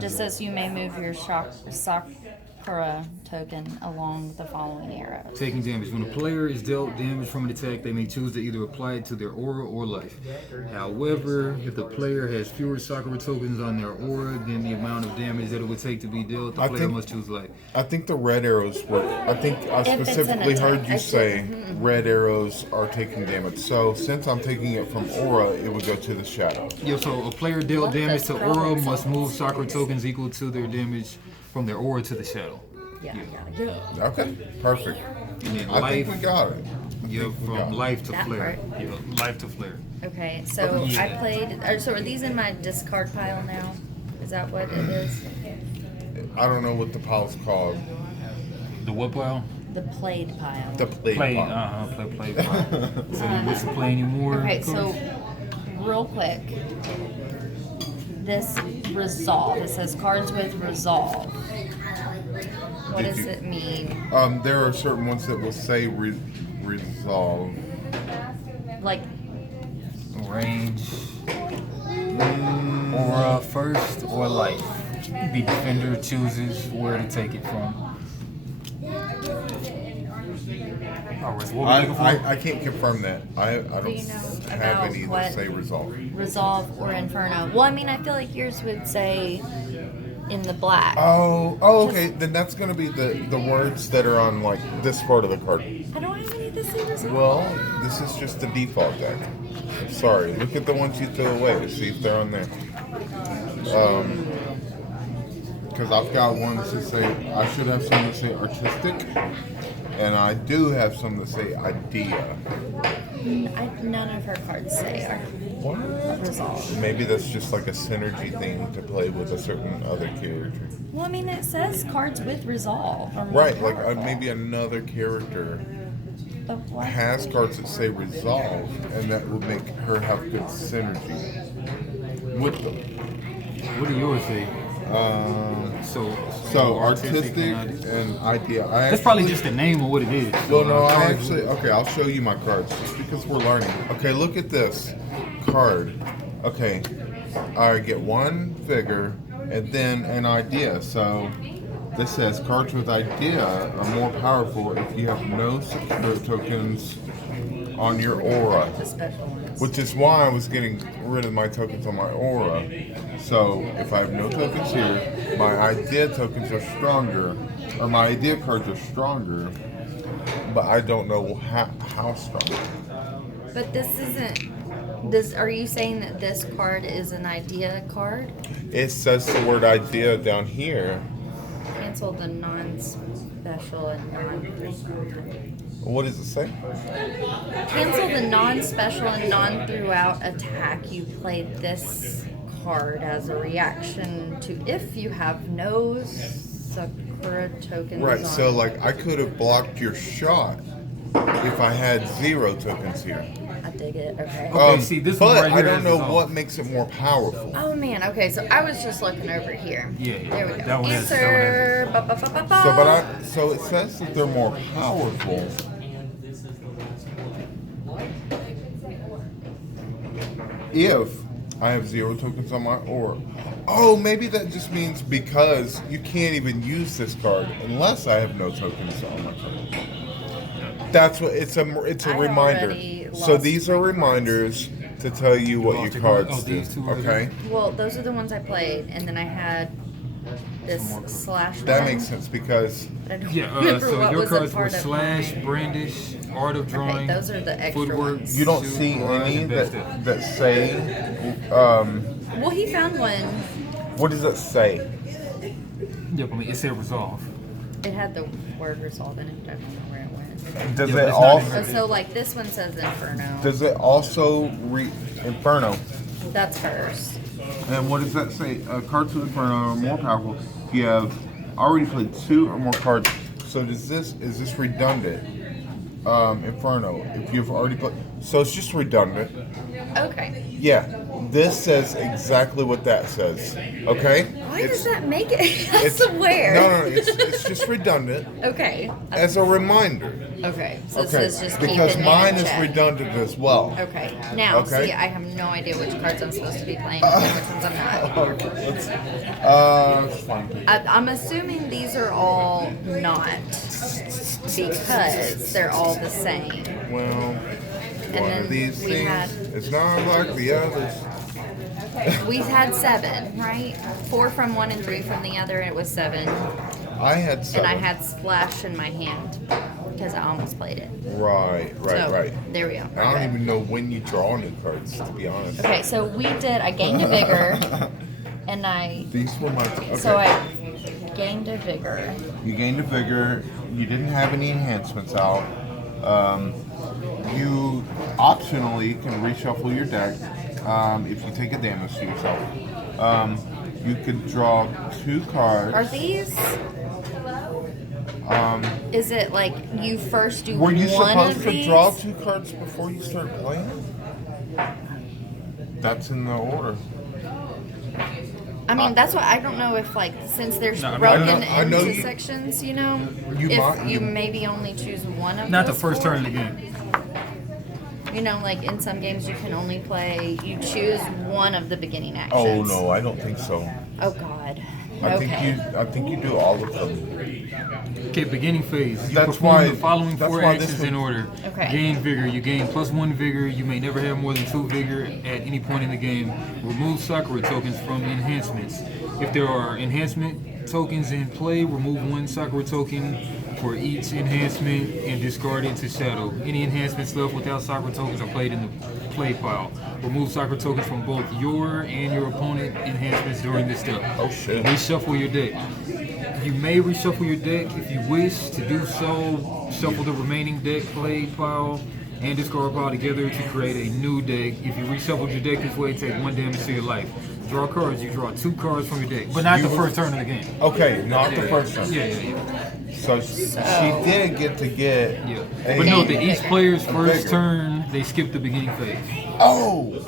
just says you may move your Sakura token along the following arrows. Taking damage. When a player is dealt damage from an attack, they may choose to either apply it to their aura or life. However, if the player has fewer Sakura tokens on their aura than the amount of damage that it would take to be dealt, the I player think- must choose life. I think the red arrows were... I think I If it's an specifically attack, heard you I say should- red arrows are taking damage. So since I'm taking it from aura, it would go to the shadow. Yeah, so a player dealt What damage the to aura problem must move is- Sakura tokens equal to their damage from their aura to the shadow. Yeah. Okay, perfect. And then I life, think we got it. yeah, we got from it. life to That flare. part. Yeah, life to flare. Okay, so Yeah. I played. So are these in my discard pile now? Is that what it is? I don't know what the pile's called. The what pile? The played pile. The play Play, pile. play pile. So you want to play anymore? Okay, so real quick, this resolve. It says cards with resolve. What Did does you- it mean? There are certain ones that will say resolve. Like, range, aura first, or life. The defender chooses where to take it from. Alright, what are we looking for? I can't confirm that. I don't Do you know have about any what- that say resolve. resolve or inferno. Well, I mean, I feel like yours would say in the black. Oh, okay. Then that's gonna be the words that are on like this part of the card. I don't have any that say resolve. Well, this is just the default deck. Sorry. Look at the ones you threw away to see if they're on there. Because I've got ones that say I should have some that say artistic, and I do have some that say idea. None of her cards say What? resolve. Maybe that's just like a synergy thing to play with a certain other character. Well, I mean, it says cards with resolve. or more Right, like powerful. maybe another character But what? has cards that say resolve, and that would make her have good synergy with them. What do yours say? So Artistic and and idea. that's probably just the name of what it is. Well, no, I cards- actually. Okay, I'll show you my cards just because we're learning. Okay, look at this card. Okay, I get one figure and then an idea. So this says cards with idea are more powerful if you have no secure tokens on your aura. The special ones. Which is why I was getting rid of my tokens on my aura. So if I have no tokens here, my idea tokens are stronger, or my idea cards are stronger, but I don't know how strong. But this isn't. This. Are you saying that this card is an idea card? It says the word idea down here. Cancel the non-special and non. What does it say? Cancel the non-special and non-throughout attack. You play this card as a reaction to if you have no Sakura tokens. Right, on. so like I could have blocked your shot if I had 0 tokens here. I dig it. Okay. Okay, see, this one but right here I don't has know dissolve. what makes it more powerful. Oh man. Okay, so I was just looking over here. Yeah, There we go. that one has- that Answer. Ba, ba, ba, ba, ba. So it says that they're more powerful. And this is the last one. If I have 0 tokens on my aura. Oh, maybe that just means because you can't even use this card unless I have no tokens on my card. That's what it's a I reminder. already So lost these my are cards. reminders to tell you what lost your your cards? cards Oh, do. these two right Okay, Well, those are the ones I played, and then I had this slash. that one. makes sense because I don't Yeah, remember so what your was a cards were part of slash, mine. brandish, art of drawing, those are the extra footwork. ones. you don't shoot, see garage, any and backstab. that say. Well, he found one. What does that say? Yep, I mean, it said resolve. It had the word resolve in it. I don't know where it went. Does Yeah, it but it's not also? Oh, so like this one says Inferno. Does it also read Inferno? That's hers. And what does that say? Cards with Inferno are more powerful. You have already played 2 or more cards. So is this redundant? Inferno. If you've already played, so it's just redundant. Okay. Yeah. This says exactly what that says. Okay. Why does that make it? I it's- swear. No, it's just redundant Okay. as a reminder. Okay. So it Okay. says just Because keeping mine it in is check. redundant as well. Okay. Now, Okay. see, I have no idea which cards I'm supposed to be playing and which ones I'm not. Okay. It's fine. I'm assuming these are all not because they're all the same. Well, one then of these we things had- is not like the others. We've had 7, right? 4 from one and 3 from the other, and it was 7. I had 7. And I had Splash in my hand because I almost played it. Right. So, there we go. I don't even know when you draw new cards, to be honest. Okay, so I gained a vigor, and These were my. Okay. so I gained a vigor. You gained a vigor. You didn't have any enhancements out. You optionally can reshuffle your deck if you take a damage to yourself. You could draw 2 cards. Are these? Is it like you first do Were you one supposed of to these? draw 2 cards before you started playing? That's in the order. I mean, that's what I don't know if like since they're No, I broken I know into you- sections, if might- you maybe only choose one of Not the those first 4. turn of the game. Like in some games you can only play. You choose one of the beginning Oh actions. no, I don't think so. Oh God. I Okay. think you do all of them. Okay, beginning phase. You That's perform why- the following that's 4 why this actions in one- order. Okay. Gain vigor. You gain +1 vigor. You may never have more than 2 vigor at any point in the game. Remove Sakura tokens from enhancements. If there are enhancement tokens in play, remove 1 Sakura token for each enhancement and discard it to shadow. Any enhancements left without Sakura tokens are played in the play pile. Remove Sakura tokens from both your and your opponent enhancements during this step. Oh, shit. Reshuffle your deck. You may reshuffle your deck if you wish to do so. Shuffle the remaining deck play pile and discard pile together to create a new deck. If you reshuffle your deck this way, take 1 damage to your life. Draw cards. You draw 2 cards from your deck, but not the first turn of the game. Okay, not the first one. Yeah. So she did get to get. Yeah. a- But note that each player's a first vigor. turn, they skip the beginning phase. Oh,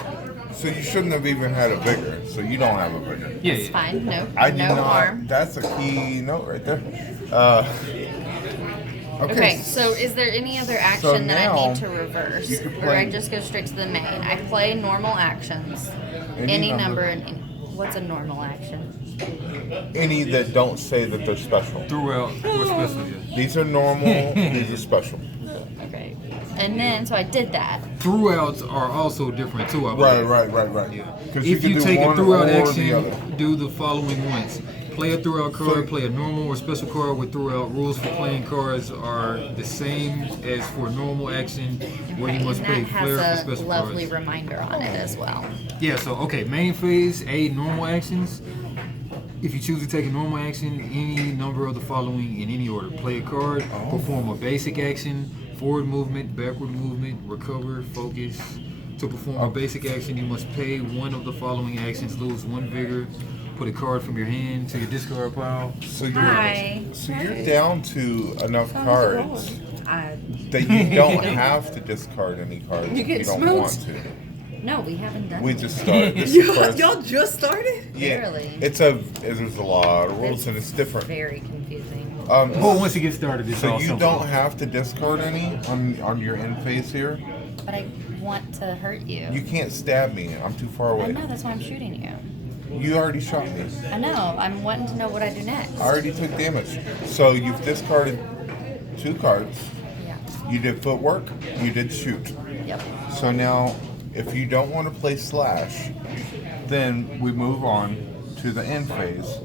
so you shouldn't have even had a vigor. So you don't have a vigor. Yeah, It's fine. No. I do no not. harm. That's a key note right there. Okay, so is there any other action that I now need to reverse? you can Or I play- just go straight to the main? I play normal actions. Any number number. and what's a normal action? Any that don't say that they're special. throughout or special. Yeah. These are normal. These are special. Okay. And then so I did that. Throughouts are also different too. I believe. Right. Yeah. 'Cause If can you do take a one throughout or the action, other. do the following ones. Play a throughout card, So- play a normal or special card with throughout. Rules for playing cards are the same as for normal action, where you Okay, must and play that flair for has a special lovely cards. reminder on it as well. Yeah, so okay, main phase, normal actions. If you choose to take a normal action, any number of the following in any order. Play a card, perform a basic action, forward movement, backward movement, recover, focus. To perform a basic action, you must pay 1 of the following actions, lose 1 vigor, put a card from your hand to your discard pile. So Hi. you're down to enough cards That you don't have to discard any cards You if get you don't smoked. want to. No, we haven't done We it. just started. This is first. Y'all just started? Yeah, Barely. there's a lot of rules and it's different. Very confusing. But once it gets started, it's So all you simple. don't have to discard any on your end phase here. But I want to hurt you. You can't stab me. I'm too far I away. know, that's why I'm shooting you. You already shot me. I know, I'm wanting to know what I do next. I already took damage. So you've discarded 2 cards. Yeah. You did footwork. You did shoot. Yep. So now, if you don't want to play slash, then we move on to the end phase.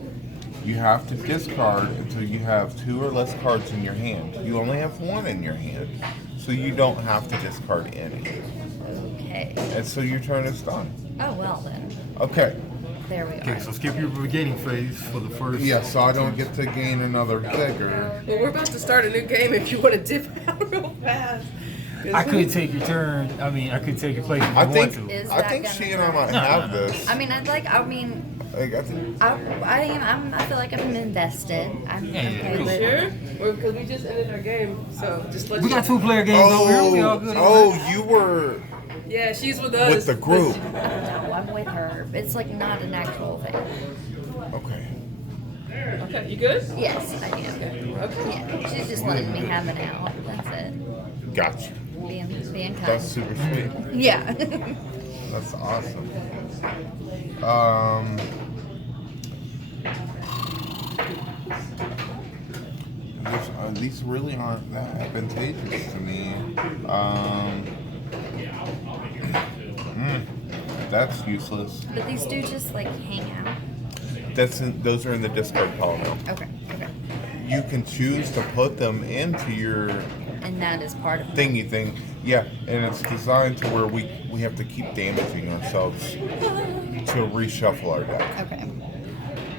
You have to discard until you have 2 or less cards in your hand. You only have 1 in your hand, so you don't have to discard any. Okay. And so your turn is done. Oh, well then. Okay. There we Okay, are. so skip your beginning phase for the first. Yeah, so I don't get to gain another figure. Well, we're about to start a new game if you want to dip out real fast. I could take your turn. I mean, I could take your place if you I want think to. Is I that think gonna she and I hurt? might have this. I mean, I feel like I'm invested. I'm Yeah, okay cool. with Sure? Because we just ended our game, so just let We you got 2-player games over here. We all good. over here. You were Yeah, she's with us. with the group. No, I'm with her. It's like not an actual thing. Okay. Okay, you good? Yes, I am. Okay. Yeah, she's just letting me have an out. That's it. Gotcha. Being kind. That's super sweet. Yeah. That's awesome. These really aren't that advantageous to me. That's useless. But these do just like hang out. Those are in the discard pile now. Okay. Okay. You can choose to put them into your And that is part of it. thingy thing. Yeah, and it's designed to where we have to keep damaging ourselves to reshuffle our deck. Okay.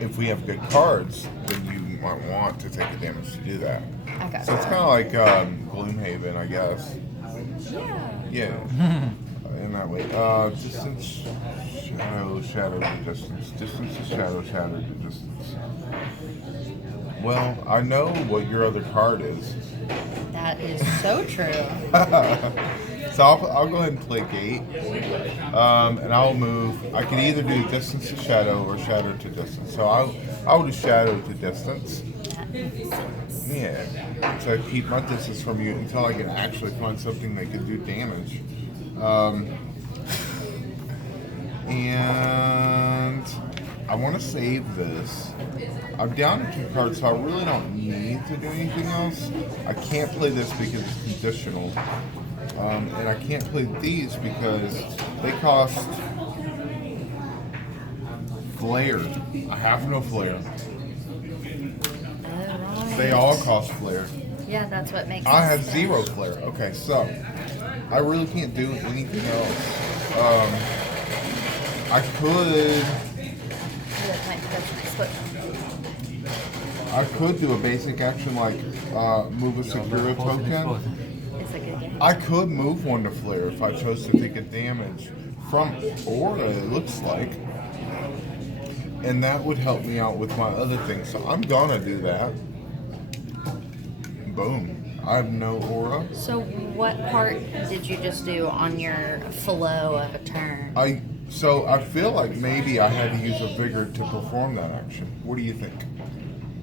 If we have good cards, then you might want to take the damage to do that. Okay. So it's kind of like Gloomhaven, I guess. Yeah. Yeah. In that way. Distance, shadow to distance. Distance to shadow to distance. Well, I know what your other card is. That is so true. So I'll go ahead and play Gate. And I'll move. I can either do distance to shadow or shadow to distance. So I'll do shadow to distance. That makes sense. Yeah. So I keep my distance from you until I can actually find something that can do damage. And I want to save this. I'm down to 2 cards, so I really don't need to do anything else. I can't play this because it's conditional. And I can't play these because they cost flare. I have no flare. Alright. They all cost flare. Yeah, that's what makes I have sense. 0 flare. Okay, so I really can't do anything else. I could That's nice, but do a basic action like move a Sakura token. it's a good game. I could move 1 to flare if I chose to take a damage from Aura, it looks like. And that would help me out with my other things. So I'm gonna do that. Boom. I have no aura. So what part did you just do on your flow of a turn? So I feel like maybe I had to use a vigor to perform that action. What do you think?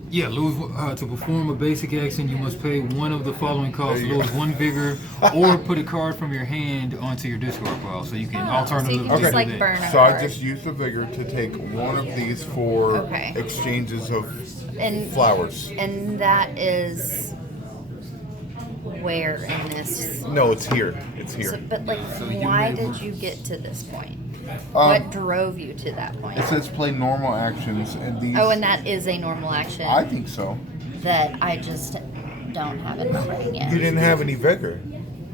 Yeah, lose to perform a basic action. You must pay one of the following costs: There you lose go. 1 vigor, or put a card from your hand onto your discard pile. So you can alternatively So you can just do like that. burn a So I card. just used the vigor to take one of these for Okay. exchanges of and flowers. And that is where in this? No, it's here. It's here. So, but like, So you why made did one- you get to this point? What drove you to that point? It says play normal actions, and these. Oh, and that is a normal action I think so. that I just don't have in my brain yet. You didn't have any vigor.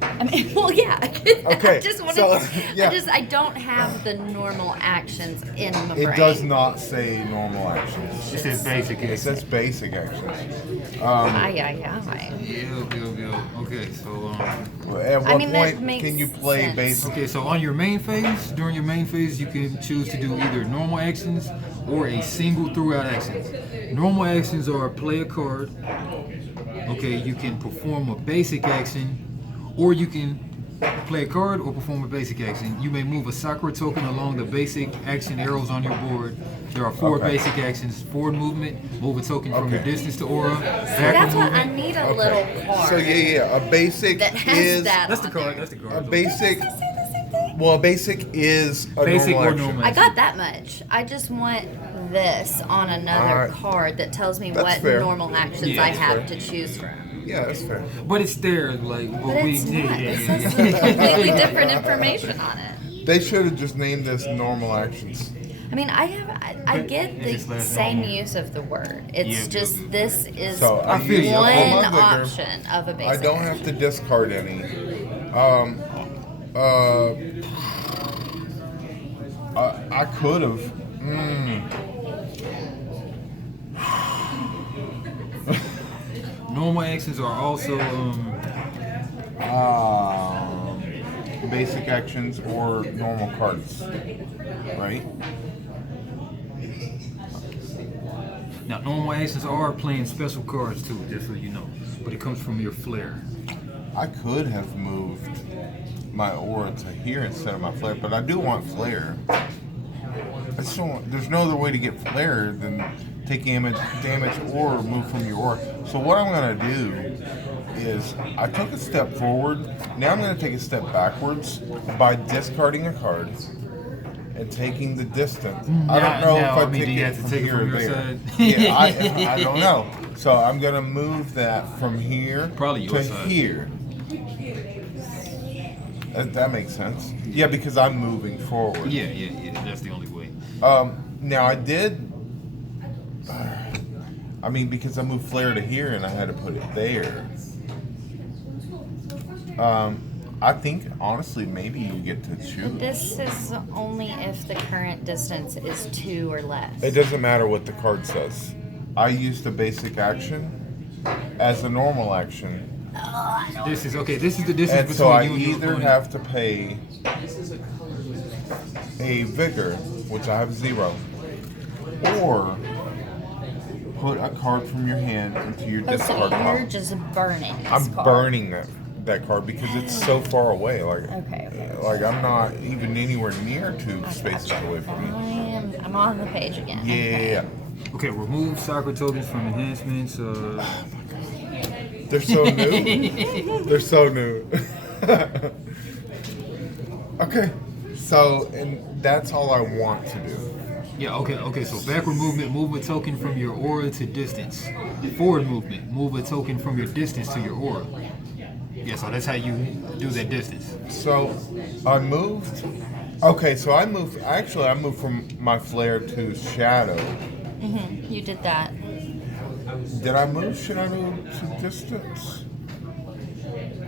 I mean, well, yeah. Okay, I just wanted. so, yeah. I don't have the normal actions in my brain. It does not say normal actions. It says basic It action. says basic actions. Yeah. Yeah. Okay, so At what mean, that point makes can you play sense. basic? okay, so on your main phase, during your main phase, you can choose to do either normal actions or a single throughout action. Normal actions are play a card, Okay, you can perform a basic action, or you can play a card or perform a basic action. You may move a Sakura token along the basic action arrows on your board. There are 4 Okay. basic actions: forward movement, move a token from your Okay. distance to aura, That's backward what I movement. need a little card. So yeah, a basic that has is that That's the on card. there. That's the a card. basic. Does it say the same thing? Well, a basic is a Basic normal or action. normal. I got that much. I just want this on another Alright. card that tells me That's what fair. normal actions Yeah, I that's have fair. to choose from. Yeah, that's fair. But it's there, like. But it's not. It says yeah. completely different information on it. They should have just named this normal actions. I mean, I get the It's less same normal. use of the word. It's Yeah, just good. this is So, I feel you. one I pull my vigor. option of a I basic. don't have to discard any. I could have. Normal actions are also Basic actions or normal cards, right? now normal actions are playing special cards too, just so you know. But it comes from your flair. I could have moved my aura to here instead of my flare, but I do want flare. I just don't want, there's no other way to get flare than take damage or move from your aura. So what I'm gonna do is I took a step forward. Now I'm gonna take a step backwards by discarding a card and taking the distance. I don't know if I take do you it have to from take it here from or your there. side? Yeah, I don't know. So I'm gonna move that from here Probably your to side. here. That makes sense. Yeah, because I'm moving forward. Yeah. That's the only way. Now I did. I mean, because I moved flare to here and I had to put it there. I think honestly, maybe you get to choose. This is only if the current distance is 2 or less. It doesn't matter what the card says. I used a basic action as a normal action, This is okay. This is the distance and between so I you and your either opponent. have to pay a vigor, which I have 0, or put a card from your hand into your Oh, so discard you're pile. just burning this I'm card. burning that card because it's so far away. Okay. Like I'm not even anywhere near 2 spaces Gotcha. away from you. I'm on the page again. Yeah, Okay, remove Sakura tokens from enhancements. they're so new. They're so new. Okay, so and that's all I want to do. Yeah, okay. So backward movement, move a token from your aura to distance. Forward movement, move a token from your distance to your aura. Yeah, so that's how you do that distance. So I moved. Okay, so I moved. Actually, I moved from my flare to shadow. You did that. Did I move shadow to distance?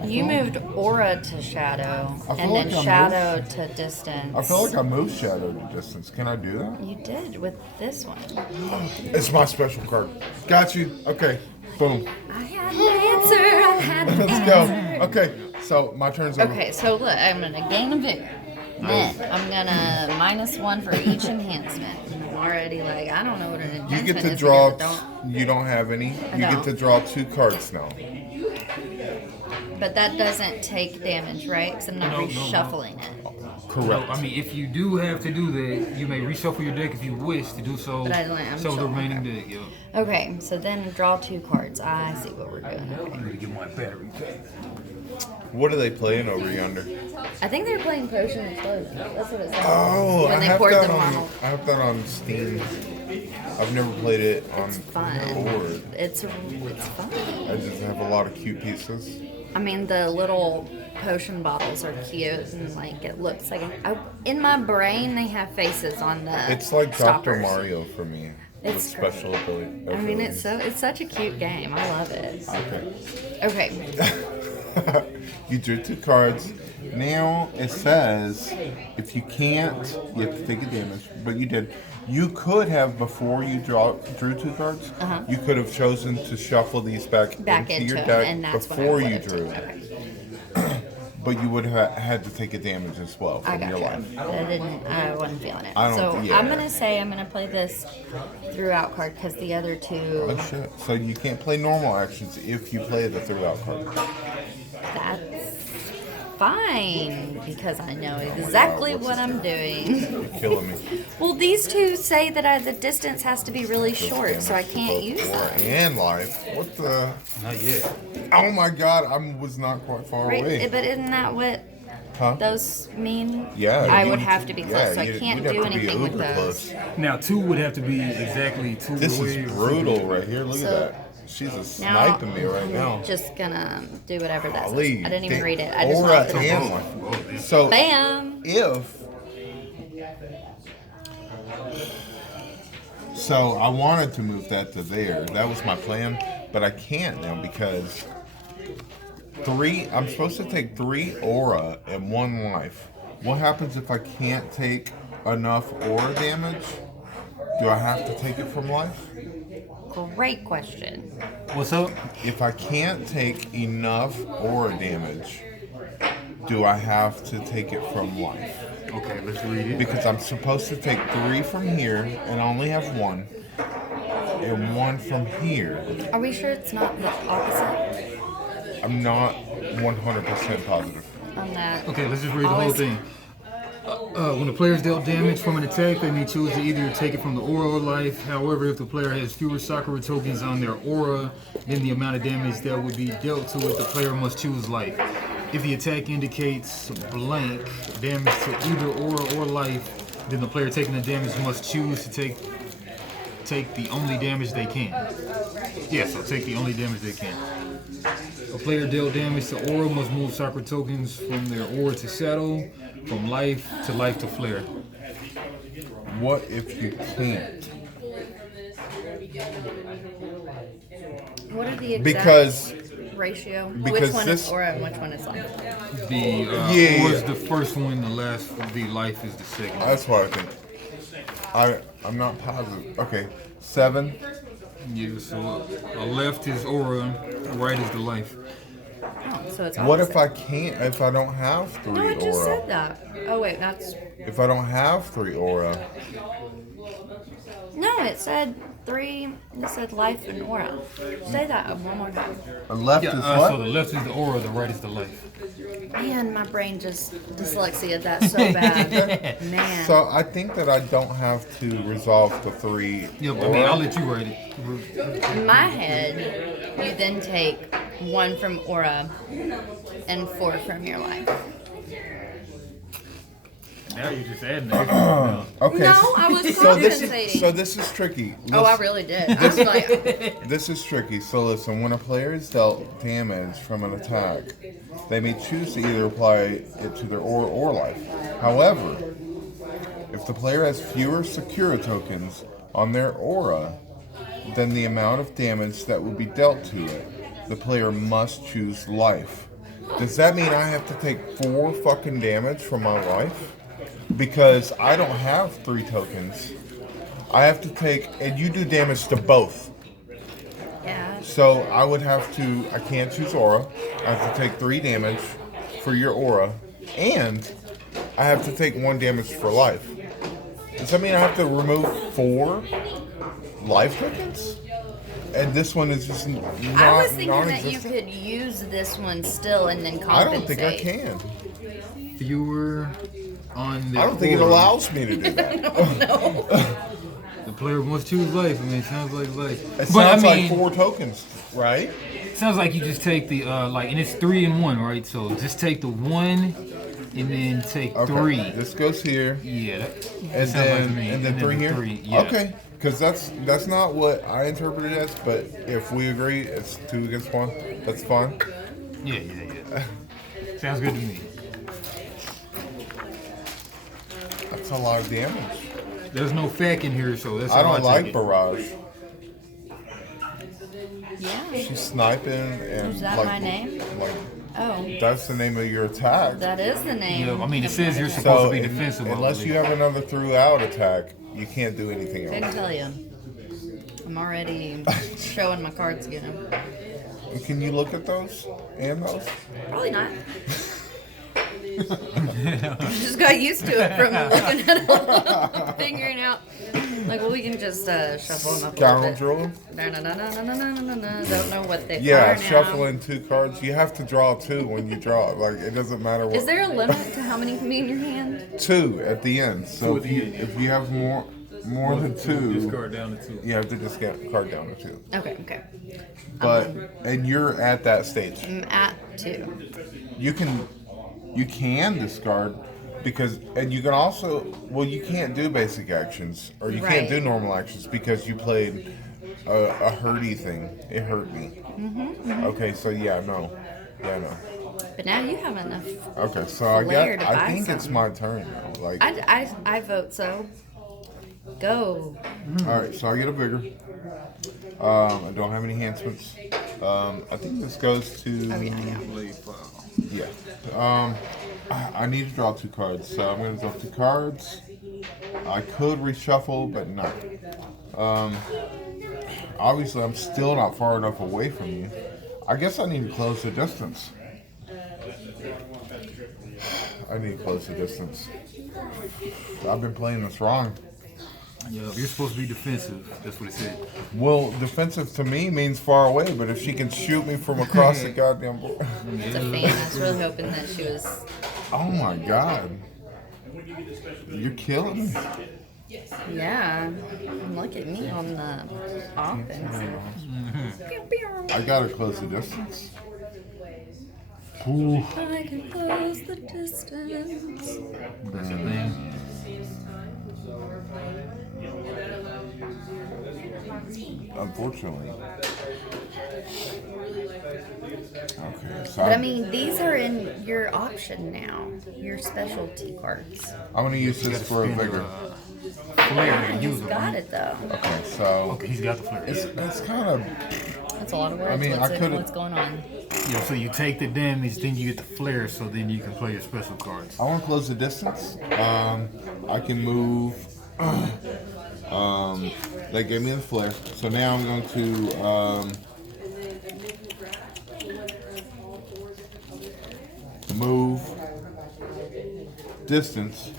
You moved aura to shadow, I feel and then like I shadow to distance. I feel like I moved shadow to distance. Can I do that? You did with this one. It's my special card. Got you. Okay. Boom. I had an answer. I had an Let's answer. go. Okay. So my turn's over. Okay, so look, I'm gonna gain a vigor. Then I'm gonna -1 for each enhancement. I'm already like, I don't know what an You enhancement get to is draw. because I You don't have any. You don't. get to draw 2 cards now. but that doesn't take damage, right? Because I'm not No. reshuffling it. Correct. I mean, if you do have to do that, you may reshuffle your deck if you wish to do so. But I'm so the sure. remaining deck, yeah. Okay, so then draw 2 cards. I see what we're doing. Okay. I'm gonna get my battery back. What are they playing over yonder? I think they're playing Potion Explosion. That's what it says. Oh, when I they have poured that the on. marble. I have that on Steam. I've never played it on It's fun. board. It's fun. I just have a lot of cute pieces. I mean, the little potion bottles are cute and like it looks like. In my brain, they have faces on the. It's like Dr. stoppers. Mario for me. With It's special great. ability. I mean, it's such a cute game. I love it. Okay. Okay. You drew 2 cards. Now it says if you can't, you have to take a damage. But you did. You could have before you drew 2 cards. You could have chosen to shuffle these back Back into into your them, deck and that's what I before you would've drew. done. Okay. but you would have had to take a damage as well I from got your you. life. I wasn't feeling it. I don't- So yeah. I'm gonna say I'm gonna play this throughout card because the other two. Oh shit! So you can't play normal actions if you play the throughout card. That's fine because I know exactly what I'm doing. You're killing me. Well, these two say that the distance has to be really short, so I can't use Aura them. and life. What the? Not yet. Oh my god! I was not quite far Right? away. But isn't that what Huh? those mean? Yeah. I you- would have to be close, yeah, so I you'd- can't you'd have do to be anything with uber those. close. Now 2 would have to be exactly 2 This away. is brutal right here. Look So- at that. She's a Now, sniping me right now. I'm just gonna do whatever that says. Golly, I didn't even damn. read it. I just Aura left it and on. life. So Bam! So I wanted to move that to there. That was my plan, but I can't now because I'm supposed to take 3 aura and 1 life. What happens if I can't take enough aura damage? Do I have to take it from life? Great question. What's up? If I can't take enough aura damage, do I have to take it from life? Okay, let's read it. Because I'm supposed to take 3 from here and I only have 1, and 1 from here. Are we sure it's not the opposite I'm not 100% positive. on that? Okay, let's just read the whole Always- thing. When the player is dealt damage from an attack, they may choose to either take it from the aura or life. However, if the player has fewer Sakura tokens on their aura than the amount of damage that would be dealt to it, the player must choose life. If the attack indicates blank damage to either aura or life, then the player taking the damage must choose to take the only damage they can. Yeah, so take the only damage they can. A player dealt damage to aura must move Sakura tokens from their aura to shadow, from life to flare. What if you can't? What are the exact Because ratio? because Which one this- is aura and which one is life? The Yeah. aura is the first one, the life is the second. that's what I think. I'm not positive. Okay, 7. Yeah, so a left is aura, right is the life. Oh, so it's What if opposite. if I don't have 3 No, it just aura? said that. Oh wait, that's If I don't have 3 aura, no. It said 3. It said life and aura. Say that one more time. and left Yeah, is so what? the left is the aura, the right is the life. Man, my brain just dyslexia that so bad. Man. So I think that I don't have to resolve the 3 Yep, I aura. mean, I'll let you write it. In my head, you then take 1 from aura and 4 from your life. Now you're just adding that. Okay. No, I was So compensating. this is tricky. Oh, I really did. I was like, This is tricky. So listen, when a player is dealt damage from an attack, they may choose to either apply it to their aura or life. However, if the player has fewer Sakura tokens on their aura than the amount of damage that would be dealt to it, the player must choose life. Does that mean I have to take 4 fucking damage from my life? Because I don't have 3 tokens. I have to take, and you do damage to both. yeah. So I would have to, I can't choose aura. I have to take 3 damage for your aura. And I have to take 1 damage for life. Does that mean I have to remove 4 life tokens? And this one is just not I was thinking that you non-existent? could use this one still and then I compensate. don't think I can. Fewer on the I don't think it aura. allows me to do that. The player must choose life. I mean, it sounds like life. It But I sounds mean, like 4 tokens, right? sounds like you just take the and it's 3 and 1, right? So just take the 1 and then take Okay. 3. This goes here. Yeah, that And sounds like to then, me. and then 3 the here? 3, yeah. Okay. Because that's not what I interpreted it as, but if we agree it's 2 against 1, that's fine. Yeah. Sounds good to me. That's a lot of damage. There's no fact in here, so that's I how don't take like it. Barrage. Yeah. She's sniping and Is that like, my name? like Oh, that's the name of your attack. that is the name. Yeah, I mean, it says you're supposed So to be defensive. I unless believe. you have another throughout attack, you can't do anything Didn't else. tell you. I'm already showing my cards again. Can you look at those and those? Probably not. Just got used to it from looking at them, figuring out. Like, well, we can just shuffle them up a little bit. Scoundrel. No. Don't know what they Yeah, are now. shuffling 2 cards. You have to draw 2 when you draw. Like, it doesn't matter what. Is there a limit to how many can be in your hand? 2 at the end. So if you have more than 2, Discard down to 2. you have to discard down to 2. Okay. But and you're at that stage. I'm at 2. You can discard because and you can also you can't do basic actions or you can't do Right. normal actions because you played a hurty thing. It hurt me. Okay, so no. But now you have enough. Okay, so Flair to I buy think it's something. my turn now. Like, I vote so. Go. all right, so I get a vigor. I don't have any enhancements. I think this goes to Oh, yeah. yeah. I need to draw 2 cards, so I'm going to draw 2 cards. I could reshuffle, but no. Obviously, I'm still not far enough away from you. I guess I need to close the distance. I need to close the distance. I've been playing this wrong. Yeah, you're supposed to be defensive. That's what it said. Well, defensive to me means far away, but if she can shoot me from across the goddamn board. It's a fan. I was really hoping that she was. Oh my god. You're killing me. Yeah. And look at me on the offense. I gotta close the distance. I can close the distance. That's the thing. Unfortunately. Okay, so But I mean, these are in your option now. Your specialty cards. I'm gonna use this for a vigor. Flair and use He's it. got it though. Okay, so Okay, he's got the flair. it's kind of That's a lot of words. I mean, I could've- What's going on? Yeah, so you take the damage, then you get the flair, so then you can play your special cards. I want to close the distance. I can move. They gave me the flare, so now I'm going to move distance.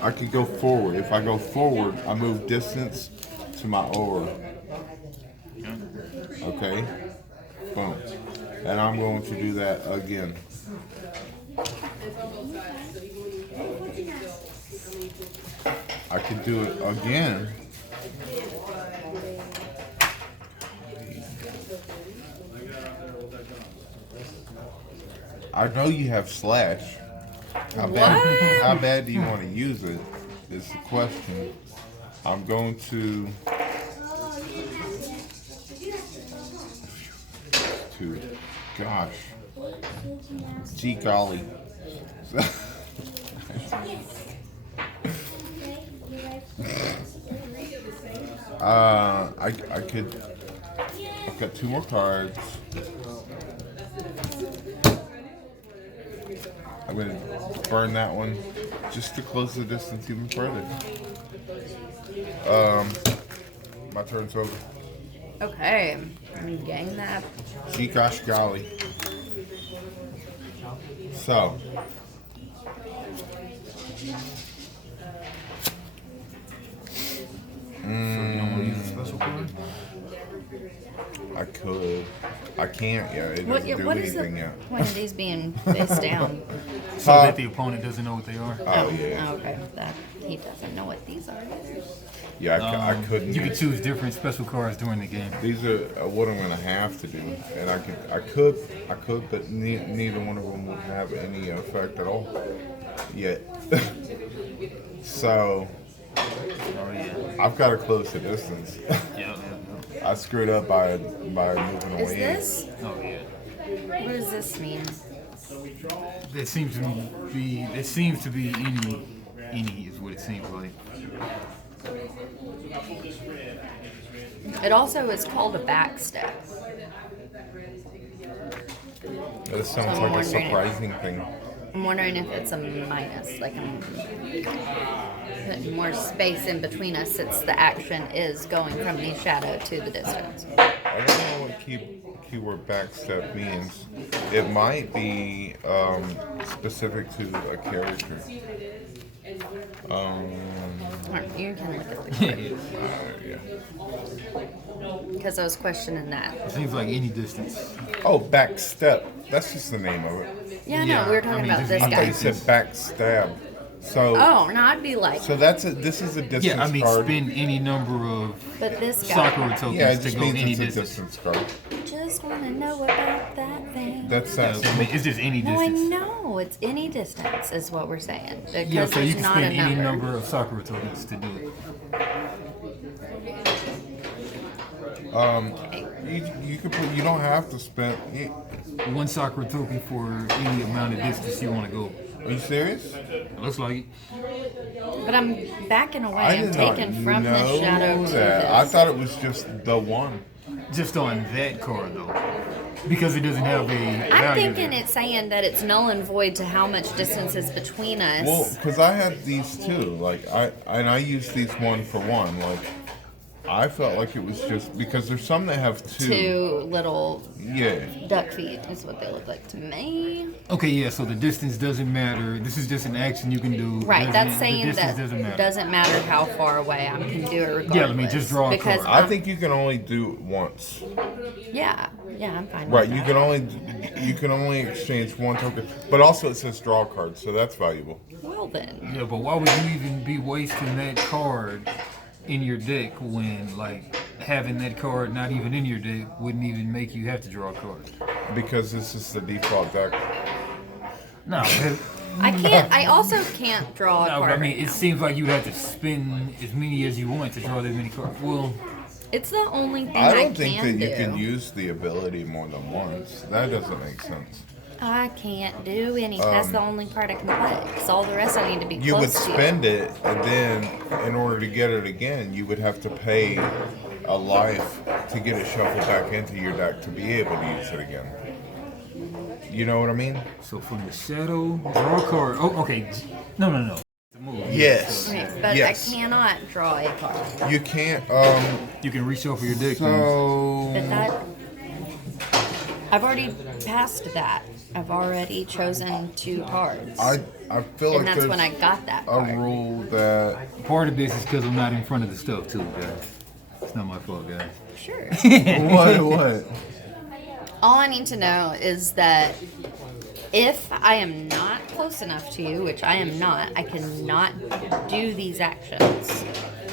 I could go forward. If I go forward, I move distance to my aura. Okay. Boom. And I'm going to do that again. I can do it again. I know you have slash. How bad do you want to use it? Is the question. I'm going to. Gosh. Gee golly. I could. I've got 2 more cards. I'm gonna burn that one just to close the distance even further. My turn's over. Okay. I'm getting that. Gee gosh golly. So. You don't want to use a special card? I could. I can't yet. It What, doesn't do what is the anything yet. point of these being face down? So that the opponent doesn't know what they are? Oh, yeah. Oh, okay. That he doesn't know what these are. Yeah, I couldn't. You could choose different special cards during the game. These are what I'm gonna have to do, and I could, but neither one of them would have any effect at all yet. So I've got to close the distance. Yeah. I screwed up by moving away. Is this? Oh yeah. What does this mean? That seems to be any is what it seems like. It also is called a back step. That sounds I'm like a wondering. surprising thing. I'm wondering if it's a minus, like I'm putting more space in between us since the action is going from the shadow to the distance. I don't know what keyword backstab means. It might be specific to a character. You can look at the Yeah. because I was questioning that. It seems like any distance. Oh, backstep. That's just the name of it. Yeah, Yeah, no, we were talking I mean, about just this I thought guy. you said backstab. So, Oh, no, I'd be like, so this is a distance Yeah, I mean, card. spend any number of but this guy. Sakura tokens Yeah, it to just go means any it's a distance. distance card. Just want to know about that thing. That's Yeah, that. I mean, it's just any No, I distance. know. It's any distance, is what we're saying. Because Yeah, so you there's can not spend a any number. number of Sakura tokens to do it. You could put. You don't have to spend. One Sakura token for any amount of distance you want to go. Are you serious? Looks like it. But I'm backing away. I I'm did not taking from know this shadow to that. this. I thought it was just the one. Just on that card though, because it doesn't have a I'm value thinking there. it's saying that it's null and void to how much distance is between us. Well, because I had these too. Like I used these one for one. Like I felt like it was just because there's some that have two. Two little Yeah. duck feet is what they look like to me. Okay, yeah. So the distance doesn't matter. This is just an action you can do. Right, Doesn't- that's the saying distance that doesn't matter how far away I can do it regardless. Yeah, I mean, just draw a because card. I think you can only do it once. yeah, I'm fine. Right. with You that. can only exchange one token. But also it says draw card, so that's valuable. Well then, Yeah, but why would you even be wasting that card in your deck when, like, having that card not even in your deck wouldn't even make you have to draw a card? Because this is the default deck. No, I can't. I also can't draw a no, card. but I mean, right it now. seems like you'd have to spend as many as you want to draw that many cards. Well, It's the only thing I don't think can that you do. can use the ability more than once. That doesn't make sense. I can't do any. That's the only part I can play. Because all the rest I need to be You would close to. spend it, and then in order to get it again, you would have to pay a life to get it shuffled back into your deck to be able to use it again. You know what I mean? so from the shadow, draw a card. Oh, okay. No. The move. Yes. Right, but Yes. I cannot draw a card. You can't. You can reshuffle your deck. then. So But that. I've already passed that. I've already chosen 2 cards. I feel and like that's when I there's got that a card. rule that Part of this is because I'm not in front of the stuff too, guys. It's not my fault, guys. Sure. what? All I need to know is that if I am not close enough to you, which I am not, I cannot do these actions.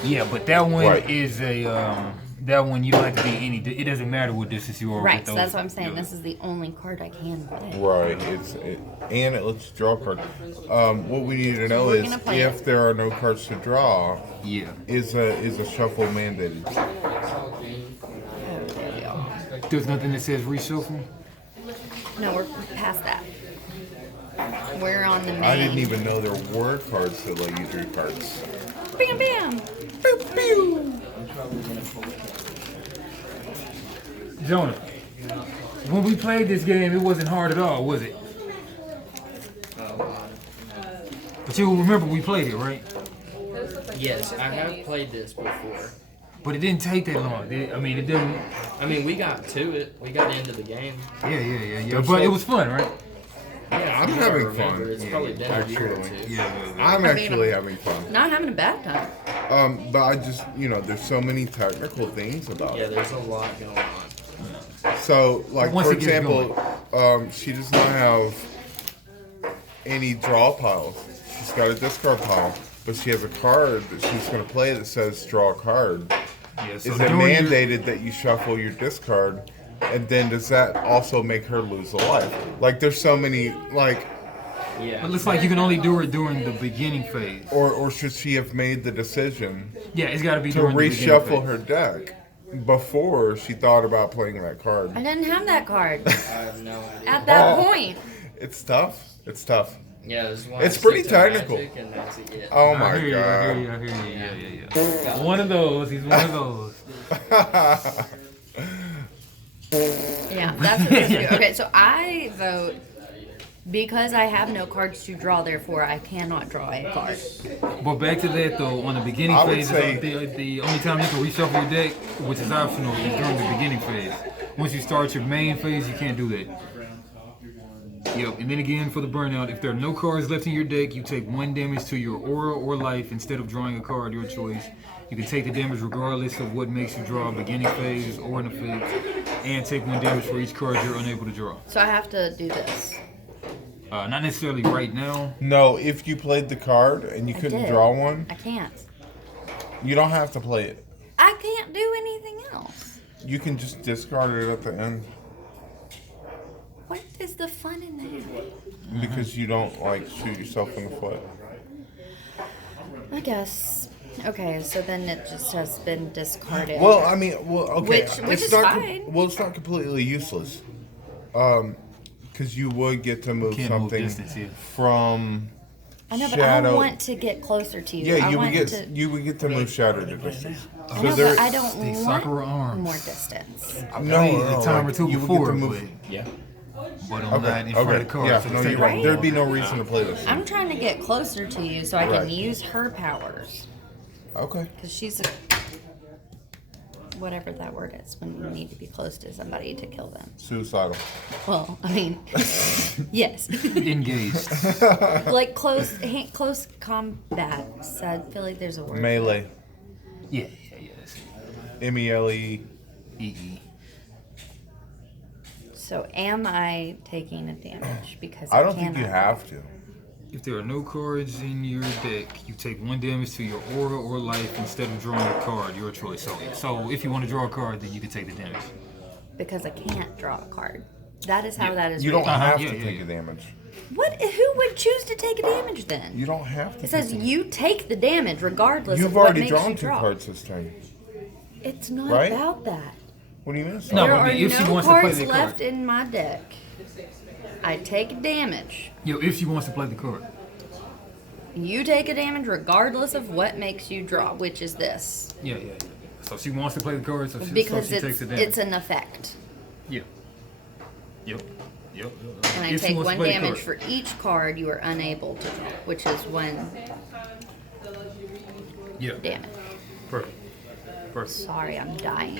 Yeah, but that one Right. is a that one you don't have to be any. It doesn't matter what distance you are. Right, with so those. that's what I'm saying. Yeah. This is the only card I can play. Right. And it lets you draw a card. What we need to know we're is gonna play if it. there are no cards to draw, Yeah. is a shuffle mandated? Oh, there we go. There's nothing that says reshuffle. No, we're past that. We're on the main. I didn't even know there were cards that let you draw cards. Bam, bam. Jonah, when we played this game, it wasn't hard at all, was it? But you remember we played it, right? Yes, I have played this before. But it didn't take that long. I mean, it didn't. I mean, we got to it. We got into the game. Yeah. But it was fun, right? Yeah, I'm I having remember. fun. It's probably been a year or Actually. two. Yeah. I'm actually having fun. Not having a bad time. But I just, there's so many technical things about Yeah, it. there's a lot going on. So, like, Once for it gets example, she does not have any draw piles. She's got a discard pile, but she has a card that she's going to play that says draw a card. Yeah, so Is it during your- mandated that you shuffle your discard? And then does that also make her lose a life? Like, there's so many, like, Yeah. It looks like you can only do it during the beginning phase. or should she have made the decision Yeah, it's got to be to during the beginning reshuffle phase. her deck before she thought about playing that card? I didn't have that card I have no idea. at that Oh. point. It's tough. It's tough. Yeah, this is why It's I pretty stick to technical. Magic, and that's it. Oh I my hear you, I god. hear you, I hear you. Yeah. One of those. He's one of those. Yeah, that's what it's supposed to be. Okay, so I vote Because I have no cards to draw, therefore I cannot draw a card. But back to that though, on the beginning I would phase, say- the only time you can reshuffle your deck, which is optional, is during the beginning phase. Once you start your main phase, you can't do that. Yep, and then again for the burnout, if there are no cards left in your deck, you take 1 damage to your aura or life instead of drawing a card, your choice. You can take the damage regardless of what makes you draw beginning phase or an effect, and take 1 damage for each card you're unable to draw. So I have to do this. Not necessarily right now. No, if you played the card and you I couldn't did. draw one, I can't. you don't have to play it. I can't do anything else. You can just discard it at the end What is the fun in that? because you don't like shoot yourself in the foot. I guess. Okay, so then it just has been discarded. Well, I mean, okay, Which is not fine. well, it's not completely useless. Because you would get to move Can't move something distance, yeah. from I know, but shadow. I want to get closer to you. Yeah, I you would want get to, you would get to move shadow to distance. I know, there- but I don't the want Sakura Arms. more distance. A time or two you would before, get to move. Yeah. but I'm not in front Okay, of the card. yeah, so no, take you're it right. There'd be no reason to play this. I'm trying to get closer to you so I can Right. use her powers. Okay. Because she's a... whatever that word is when you need to be close to somebody to kill them. Suicidal. Well, I mean, yes. Engaged. Like close combat. So I feel like there's a word. Melee. Yeah. That's it. MELE. EE. So am I taking a damage? Because I don't think you cannot- have to. If there are no cards in your deck, you take 1 damage to your aura or life instead of drawing a card, your choice. So if you want to draw a card, then you can take the damage. Because I can't draw a card. That is how that is You don't written. have Yeah, to yeah, take yeah. a damage. What? Who would choose to take a damage then? You don't have to. It says take a- you take the damage regardless You've of what already makes drawn you 2 draw. cards this turn. It's not Right? about that. What do you mean? No, there I are mean, if she no wants to play cards that left card. in my deck. I take damage. If she wants to play the card. You take a damage regardless of what makes you draw, which is this. Yeah. So she wants to play the card, so Because she takes it's the damage. it's an effect. Yeah. Yep. And I If she take wants to 1 play the damage card. for each card you are unable to draw, which is 1 Yeah. damage. Perfect. Sorry, I'm dying.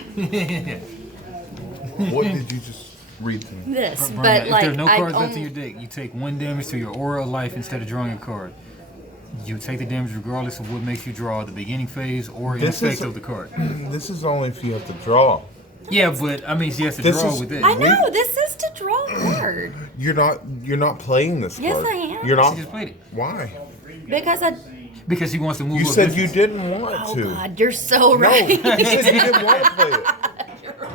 What did you just read to me? This, Burn that. but If like there are no I cards left in only, your deck, you take 1 damage to your aura of life instead of drawing a card. You take the damage regardless of what makes you draw the beginning phase or an This effect is- of the card. This is only if you have to draw. Yeah, but I mean she has to This draw is- with it. I know this is to draw a card You're not playing this Yes, card. I am. You're She not. just played it Why? because I. because she wants to move. You up Oh, said you distance. didn't want Oh to. God, you're so No, right. you said you didn't want to play it.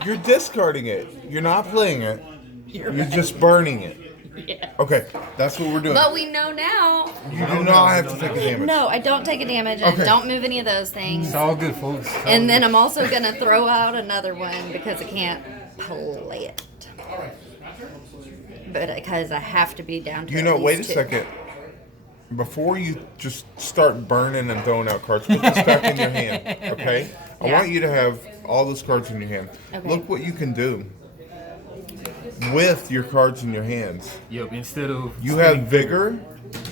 You're discarding it. You're not playing it. You're just burning it. Yeah. Okay, that's what we're doing. But we know now. You do not have to take a damage. No, I don't take a damage. And Okay. I don't move any of those things. It's all good, folks. It's all And then good. I'm also gonna throw out another one because I can't play it. But because I have to be down to. You at know, least wait a 2. second. Before you just start burning and throwing out cards, put this back in your hand, okay? I Yeah. want you to have all those cards in your hand. Okay. Look what you can do with your cards in your hands. Yep. Instead of You have vigor,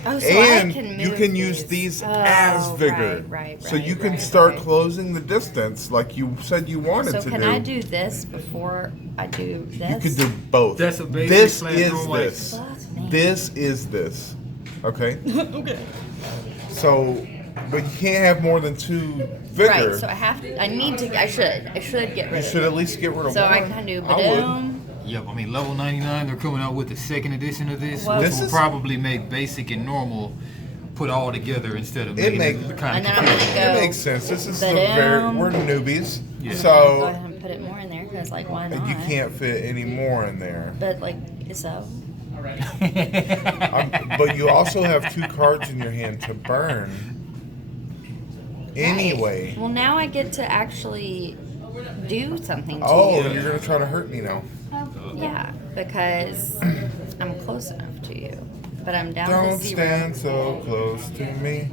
Oh, so and I can you move can use these as Oh, vigor. right, so you can right, start right. closing the distance like you said you wanted So to can do. I do this before I do this? You could do both. That's a basic This slash is normal this. action. This is this. Okay? Okay. So, but you can't have more than 2 vigor. Right. So I have to. I need to. I should get You rid should of at least get rid it. of So one. I can do I would. Badoom. Yep, I mean level 99. They're coming out with the 2nd edition of this, Well- which This will is- probably make basic and normal put all together instead of It making make- it kind And of then I'm confusing. gonna It go. makes sense. This is the Badoom. very we're newbies, Yeah. Go so ahead and put it more in there because, like, why not? you can't fit any more in there. But like, so. But you also have 2 cards in your hand to burn. Anyway. Right. Well, now I get to actually do something to Oh, you. you're gonna try to hurt me now. Yeah, because I'm close enough to you, but I'm down Don't to 0. stand so close to me.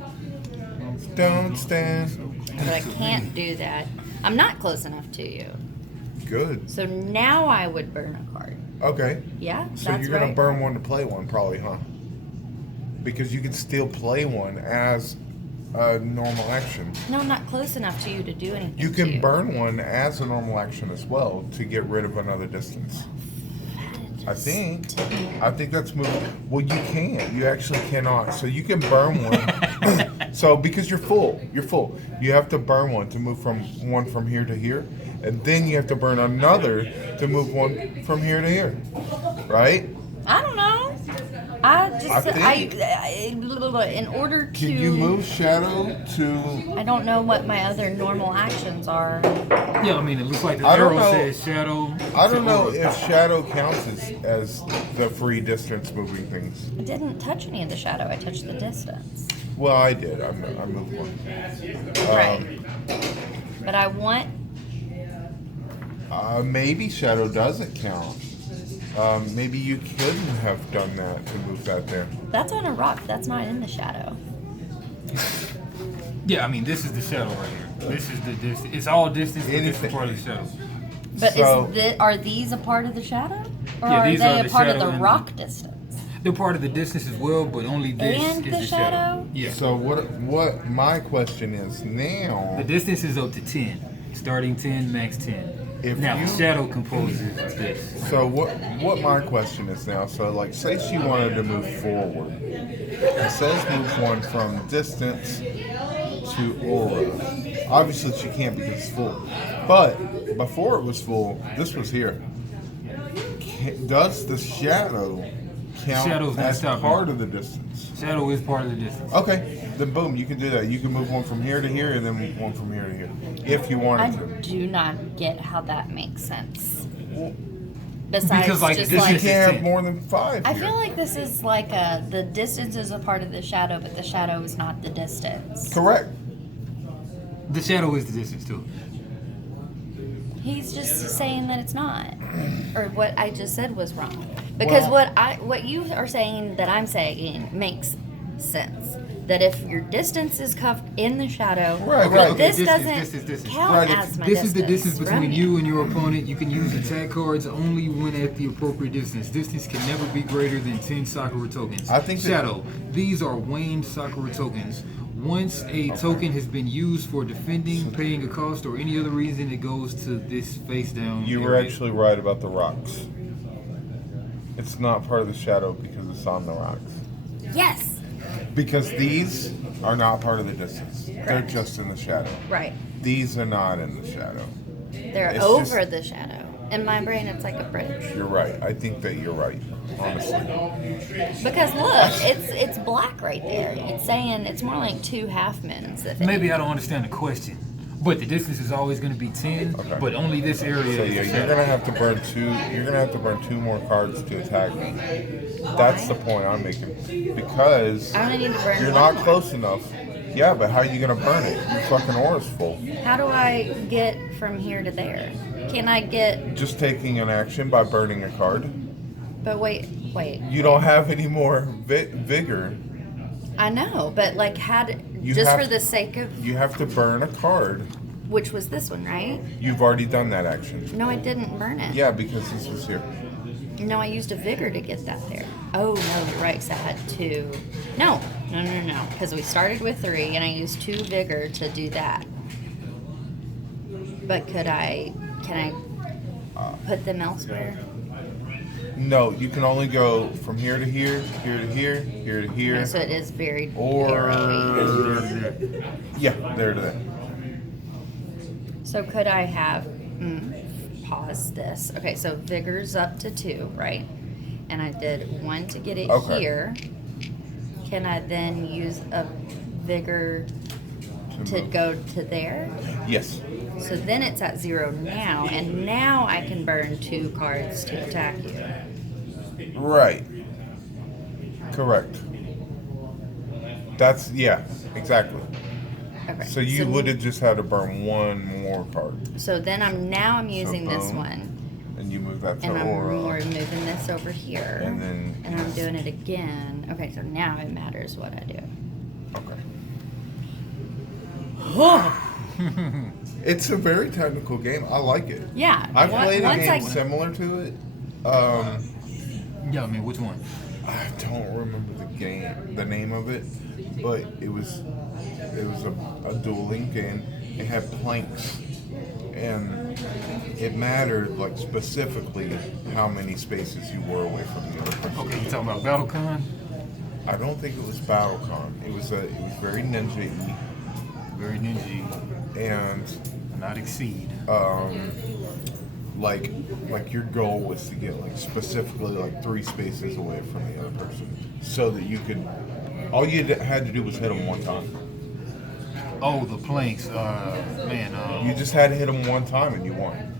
Don't stand. But I can't do that. I'm not close enough to you. Good. So now I would burn a card. Okay. Yeah, So that's you're gonna right. burn one to play one, probably, huh? Because you can still play one as a normal action. No, not close enough to you to do anything. You to can burn one as a normal action as well to get rid of another distance. I think that's moving. Well, you can't. You actually cannot. So you can burn one. So because you're full, you have to burn one to move from here to here, and then you have to burn another to move one from here to here, right? I don't know. In order to. Can you move Shadow to? I don't know what my other normal actions are. Yeah, I mean, it looks like the I don't arrow know. says shadow. I don't know if Shadow counts as the free distance moving things. I didn't touch any of the shadow. I touched the distance. Well, I did. I moved one. Right. But I want. Maybe Shadow doesn't count. Maybe you couldn't have done that to move that there. That's on a rock. That's not in the shadow. Yeah, I mean, this is the shadow right here. This is the distance. It's all distance, but this is part of the shadow. But So- are these a part of the shadow? Or Yeah, are these they are a the part of shadow the and rock distance? They're part of the distance as well, but only this And is the the shadow? Yeah. So what my question is now, The distance is up to 10. Starting 10, max 10. If Now, you- the shadow composes this. so what my question is now, so like say she wanted to move forward. It says move one from distance to aura. Obviously she can't because it's full. But before it was full, this was here. Does the shadow count Shadow's not as stopping. part of the distance? Shadow is part of the distance. Okay, then boom, you can do that. You can move one from here to here and then one from here to here. If you I wanted to. do not get how that makes sense. Besides, Because, like, just this You like is- can't have more than 5 I here. feel like this is like the distance is a part of the shadow, but the shadow is not the distance. Correct. The shadow is the distance too. He's just saying that it's not, or what I just said was wrong. Because Well- what you are saying that I'm saying makes sense. That if your distance is covered in the shadow, Right, but right. this Okay, doesn't distance. count Right, as my This distance. is the distance between Right. you and your opponent. You can use attack cards only when at the appropriate distance. Distance can never be greater than 10 Sakura tokens. I think that- Shadow. These are waned Sakura tokens. Once a token has been used for defending, paying a cost, or any other reason, it goes to this face down. You were area. actually right about the rocks. It's not part of the shadow because it's on the rocks. Yes. Because these are not part of the distance. They're just in the shadow. Right. These are not in the shadow. They're It's over just- the shadow. In my brain, it's like a bridge. You're right. I think that you're right, honestly. Because look, it's black right there. It's saying it's more like 2 half moons. if Maybe I don't understand the question. But the distance is always going to be 10, Okay. but only this area So is yeah, the you're shadow. gonna have to burn 2. You're gonna have to burn 2 more cards to attack me. That's the point I'm making. Because I only need to burn you're one not more. close enough. Yeah, but how are you gonna burn it? Your fucking aura's full. How do I get from here to there? Can I get? Just taking an action by burning a card. But wait. You don't have any more vigor. I know, but like, You just have- for the sake of You have to burn a card. which was this one, right? You've already done that action. No, I didn't burn it. Yeah, because this was here. No, I used a vigor to get that there. Oh no, you're right. 'Cause I had 2. No. Because we started with 3, and I used 2 vigor to do that. But can I put them elsewhere? No, you can only go from here to here, here to here, here to here, Okay, so it is very or arrowy. yeah, there to there. So could I have pause this? Okay, so vigor's up to 2, right? And I did 1 to get it Okay. here. Can I then use a vigor to move. go to there? Yes. So then it's at 0 now, and now I can burn 2 cards to attack you. Right. Correct. That's exactly. Okay. So you would have just had to burn 1 more card, So then I'm using this boom. one, and you move that to and I'm aura, moving this over here, and then and I'm doing it again. Okay, so now it matters what I do. okay. It's a very technical game. I like it. Yeah. I've on- played a once game I- similar to it, Yeah, I mean, which one? I don't remember the name of it, but it was a dueling game. It had planks, and it mattered like specifically how many spaces you were away from the other person. Okay, you talking about BattleCon? I don't think it was BattleCon. It was very ninja-y, Very ninja, and not exceed. like your goal was to get like specifically like 3 spaces away from the other person, so that you could. All you had to do was hit them one time. Oh, the planks. Man, You just had to hit them one time and you won.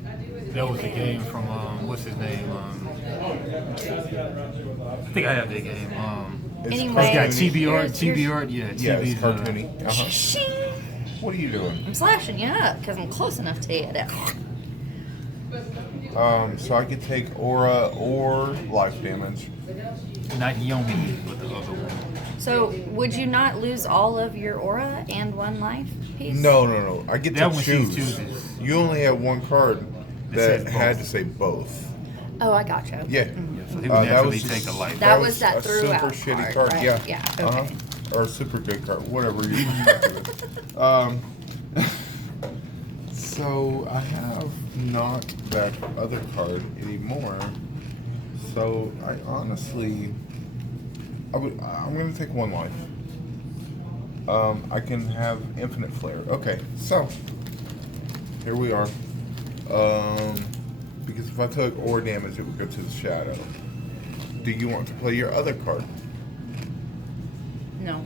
that was a game from what's his name? I think I have that game. It's Anyway, It's got cartoony. Chibi art, Here's- Chibi art. Yeah, Yeah, it's Chibi's, cartoony. Uh-huh. Shing! What are you doing? I'm slashing you up because I'm close enough to hit it. So I could take aura or life damage. not Yomi, but the other one. So, would you not lose all of your aura and 1 life piece? No. I get That to one she choose. chooses. You only have one card that says had both. to say both. Oh, I gotcha. Yeah. Yeah, so he would That naturally was take just- a life. That was that a throughout super shitty card, card. right? Yeah. Yeah, Uh-huh. okay. Or a super good card, whatever you So I have not that other card anymore. So I honestly, I'm gonna take 1 life. I can have infinite flare. Okay, so here we are. Because if I took aura damage, it would go to the shadow. Do you want to play your other card? No.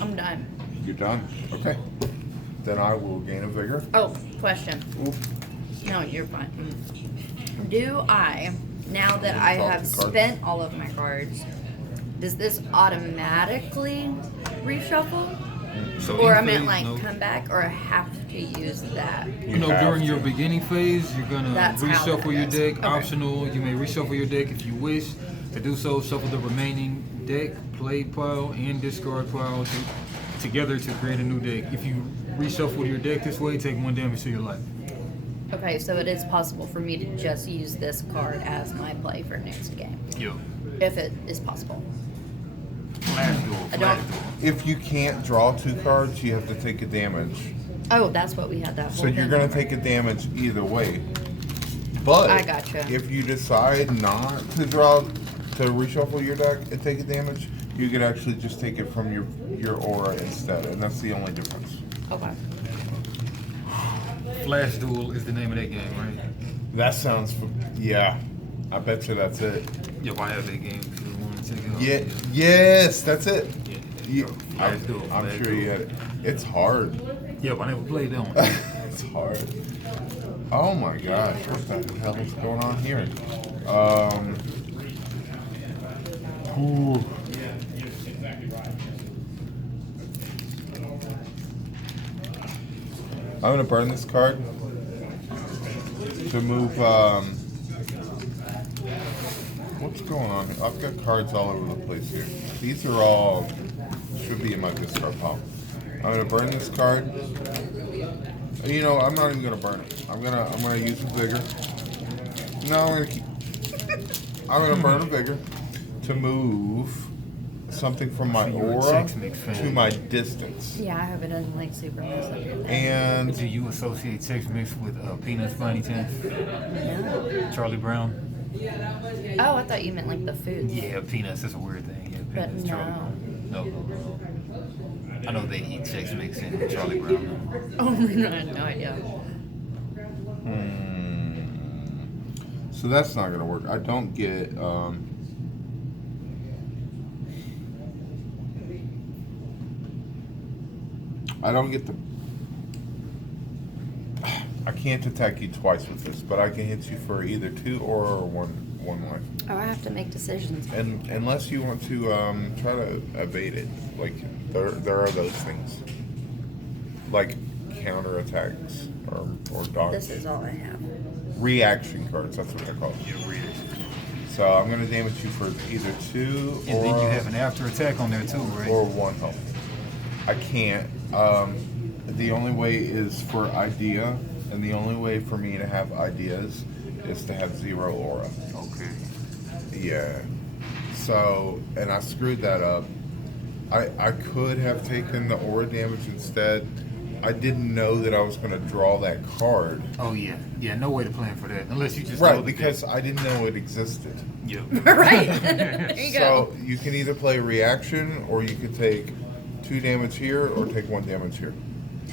I'm done. You're done. Okay. Then I will gain a vigor. Oh, question. Oof. No, you're fine. Do I, now that I Talk have the cards. spent all of my cards, does this automatically reshuffle? So Or I in meant phase, like no. come back, or I have to use that? You know, have during to. your beginning phase, you're gonna That's how reshuffle that your goes. deck. Okay. Optional, you may reshuffle your deck if you wish. To do so, shuffle the remaining deck, play pile, and discard pile together to create a new deck. If you reshuffle your deck this way, take 1 damage to your life. Okay, so it is possible for me to just use this card as my play for next game, Yo, if it is possible. flash duel, I flash don't- duel. If you can't draw 2 cards, you have to take a damage. Oh, that's what we had that. So whole you're thing gonna on. take a damage either way. But I gotcha. if you decide not to draw to reshuffle your deck and take a damage, you could actually just take it from your aura instead, and that's the only difference. Okay. Flash duel is the name of that game, right? That sounds yeah. I bet you that's it. Yep, I have that game if you want to check it out. Yeah, yes, that's it. Yeah. You, Flash duel, I'm flash sure you duel. had it. It's hard. Yep, I never played that one. It's hard. Oh my gosh, what the hell is going on here? Ooh. I'm gonna burn this card to move. What's going on here? I've got cards all over the place here. These are all should be in my discard pile. I'm gonna burn this card. You know, I'm not even gonna burn it. I'm gonna use a vigor. No, I'm gonna keep. I'm gonna burn a vigor to move something from my So you're a aura Chex Mix fan. to my distance. Yeah, I hope it doesn't like super mess up your thing. And Do you associate Chex Mix with Peanuts by any chance? No. Charlie Brown? Oh, I thought you meant like the food. Yeah, Peanuts is a weird thing. Yeah, But Peanuts, no. Charlie Brown. No. I know they eat Chex Mix and Charlie Brown. Oh my god, I had no idea. so that's not gonna work. I don't get. I don't get the. I can't attack you twice with this, but I can hit you for either 2 or one life. Oh, I have to make decisions. And unless you want to try to evade it, like there are those things, like counter attacks or dodge. This is all I have. Reaction cards. That's what they're called. Yeah, weird. So I'm gonna damage you for either 2 And or then you have an after attack on there too, right? or 1 health. I can't. The only way is for idea, and the only way for me to have ideas is to have 0 aura. Okay. Yeah. So, and I screwed that up. I could have taken the aura damage instead. I didn't know that I was going to draw that card. Oh yeah, yeah. No way to plan for that unless you just Right, know the because deck. I didn't know it existed. Yep. Right. There you go. So you can either play reaction, or you could take 2 damage here, or take 1 damage here.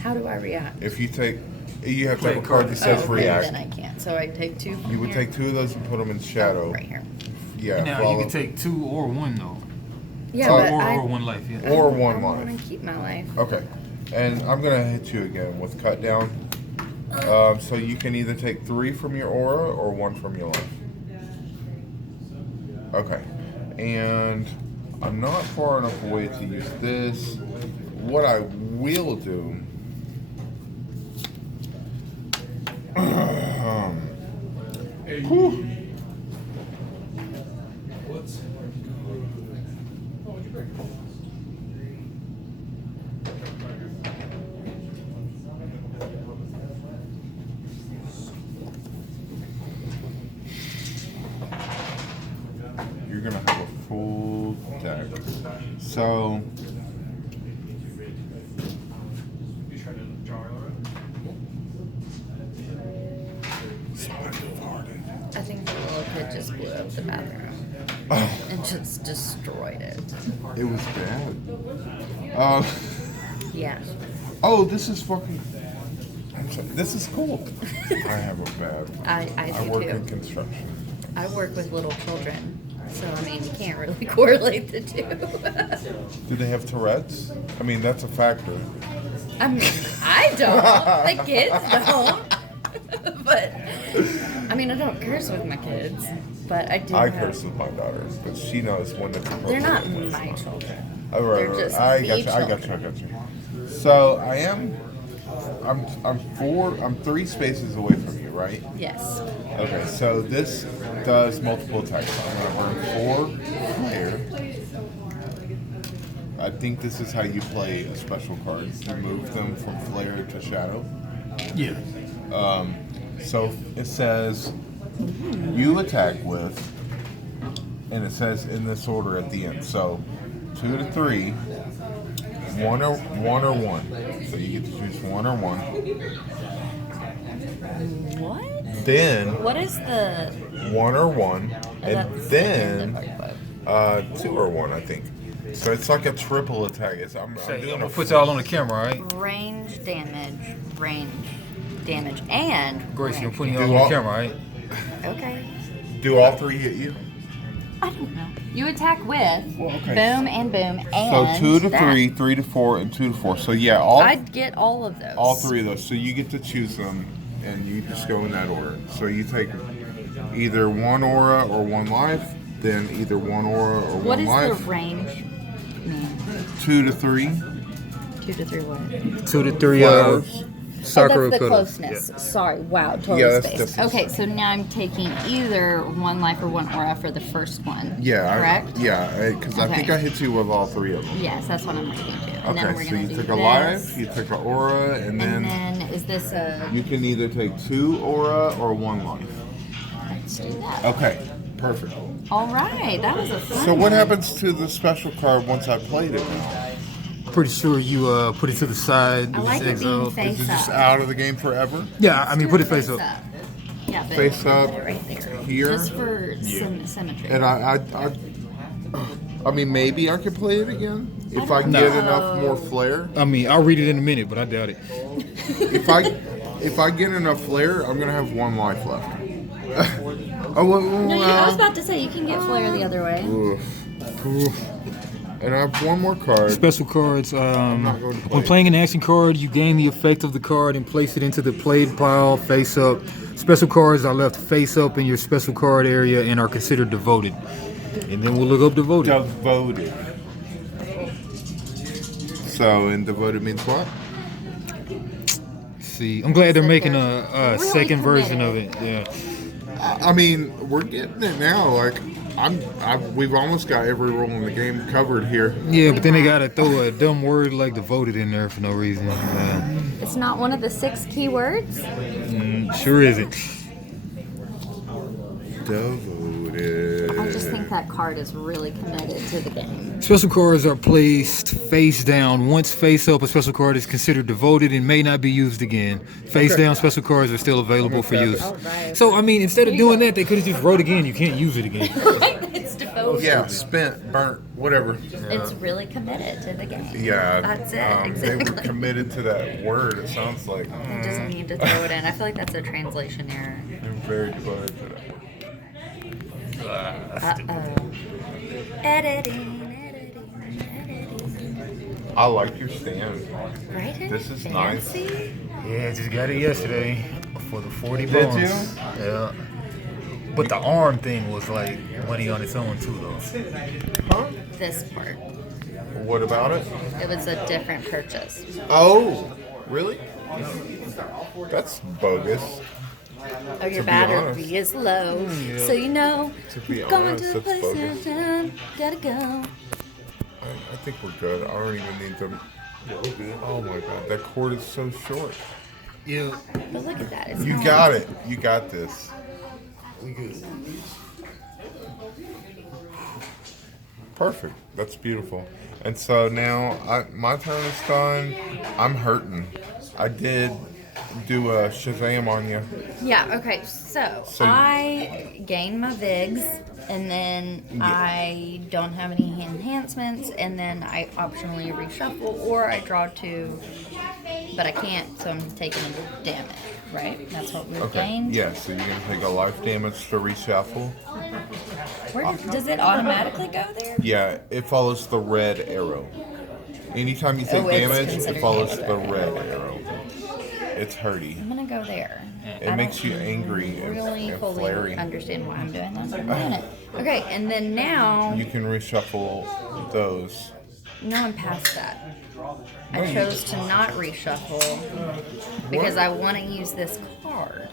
How do I react? If you take, you have to Play have a a card card. that says okay, react. then I can't. So I take 2 from You would here. take 2 of those and put them in shadow. Right here. Yeah, Now follow. you can take 2 or 1 though. Yeah, Oh, but or 1 life. Yeah. Or I 1 want life. to keep my life. Okay, and I'm gonna hit you again with cut down. So you can either take 3 from your aura or 1 from your life. Okay, and I'm not far enough away to use this. What I will do. Whew. You're gonna have a full deck. So somebody farted. I think the little kid just blew up the bathroom Oh, and just destroyed it. it was bad. Yeah. Oh, this is fucking. I'm sorry, this is cool. I have a bad. I I do work too. in construction. I work with little children, so I mean, you can't really correlate the two. Do they have Tourette's? I mean, that's a factor. I mean, I don't. The kids don't. But I mean, I don't curse with my kids, but I do. I have- curse with my daughter, but she knows when to. They're not my children. Oh, right, They're right. just I the got you. I got you. I got you. So I am. I'm 3 spaces away from you, right? Yes. Okay. So this does multiple attacks. I'm gonna burn 4 flare. I think this is how you play a special card. You move them from flare to shadow. Yeah. So it says you attack with, and it says in this order at the end. So 2 to 3, 1 or 1. So you get to choose 1 or 1. What? Then What is the? 1 or 1, and that's then the book. 2 or 1, I think. So it's like a triple attack. I'm Say, I'm doing gonna a put y'all on the camera, right? Range damage, and. Gracie, I'm range. putting y'all Do on all- the camera, right? Okay. Do all 3 hit you? I don't know. You attack with Well, okay. boom and boom So and 2 to that. 3, 3 to 4, and 2 to 4. So yeah, I'd get all of those. all 3 of those. So you get to choose them, and you just go in that order. So you take either 1 aura or 1 life, then either 1 aura or 1 What is life. the range mean? 2 to 3. 2 to 3 what? 2 to 3. Flowers. Sakura Oh, that's the cuddles. closeness. Sorry. Wow. Totally Yeah, that's spaced. distance. Okay, so now I'm taking either 1 life or 1 aura for the first one. Yeah. Correct? Because I think Okay. I hit you with all 3 of them. Yes, that's what I'm looking to. And then Okay, we're so gonna you do took a this. life, you took an aura, and And then then is this a? you can either take 2 aura or 1 life. Let's do that. Okay, perfect. All right, that was a fun. So what one. happens to the special card once I played it? Pretty sure you put it to the side. I like it being Is face it just up. out of the game forever? Yeah, I mean, put it face up. Yeah, but Face up, put it right there. here. Just for symmetry. And I mean, maybe I could play it again if I don't get know. enough more flair. I mean, I'll read it in a minute, but I doubt it. If I get enough flair, I'm gonna have 1 life left. Oh well, No, I was about to say you can get flare the other way. oof. And I have 1 more card. Special cards. not going to play When it. playing an action card, you gain the effect of the card and place it into the played pile face up. Special cards are left face up in your special card area and are considered devoted. And then we'll look up devoted. Devoted. So, and devoted means what? See, I'm glad they're making a Really second version of it. committed. Yeah. I mean, we're getting it now. Like, we've almost got every rule in the game covered here. Yeah, but then they gotta throw a dumb word like devoted in there for no reason. Yeah. It's not one of the 6 keywords. Sure isn't. Devoted. I just think that card is really committed to the game. Special cards are placed face down. Once face up, a special card is considered devoted and may not be used again. Face down special cards are still available for use. Alright. So, I mean, instead of doing that, they could have just wrote again. You can't use it again. It's devoted. Yeah, spent, burnt, whatever. It's really committed to the game. Yeah. That's it, They were exactly. committed to that word, it sounds like. You just need to throw it in. I feel like that's a translation error. I'm very devoted to that. Uh-oh. Editing. I like your stand. Right? This is nice. Fancy? Yeah, I just got it yesterday for the 40 Did bucks. you? Yeah. But the arm thing was like money on its own too, though. Huh? This part. What about it? It was a different purchase. Oh, really? That's bogus. Oh, your be battery honest. is low. So you know, To be going honest, to the that's place bogus. downtown, gotta go. I think we're good. I don't even need them. Oh my god, that cord is so short. Yeah, But look at that. It's You not- got it. You got this. we good. Perfect. That's beautiful. And so now my turn is done. I'm hurting. I did do a Shazam on you. Yeah, okay, so So- I gained my Vigs, and then I don't have any enhancements, and then I optionally reshuffle, or I draw 2, but I can't, so I'm taking damage, right? That's what we've Okay. gained. Yeah, so you're going to take a life damage to reshuffle. Does it automatically go there? Yeah, it follows the red arrow. Anytime you take Oh, it's damage, it considered follows damage. the red arrow. It's hurty. I'm gonna go there. It I makes don't you angry and, really and fully flary. understand why I'm doing this. I'm doing it. Okay, and then now, You can reshuffle those. no, I'm past that. No, I you- chose to not reshuffle because I want to use this card.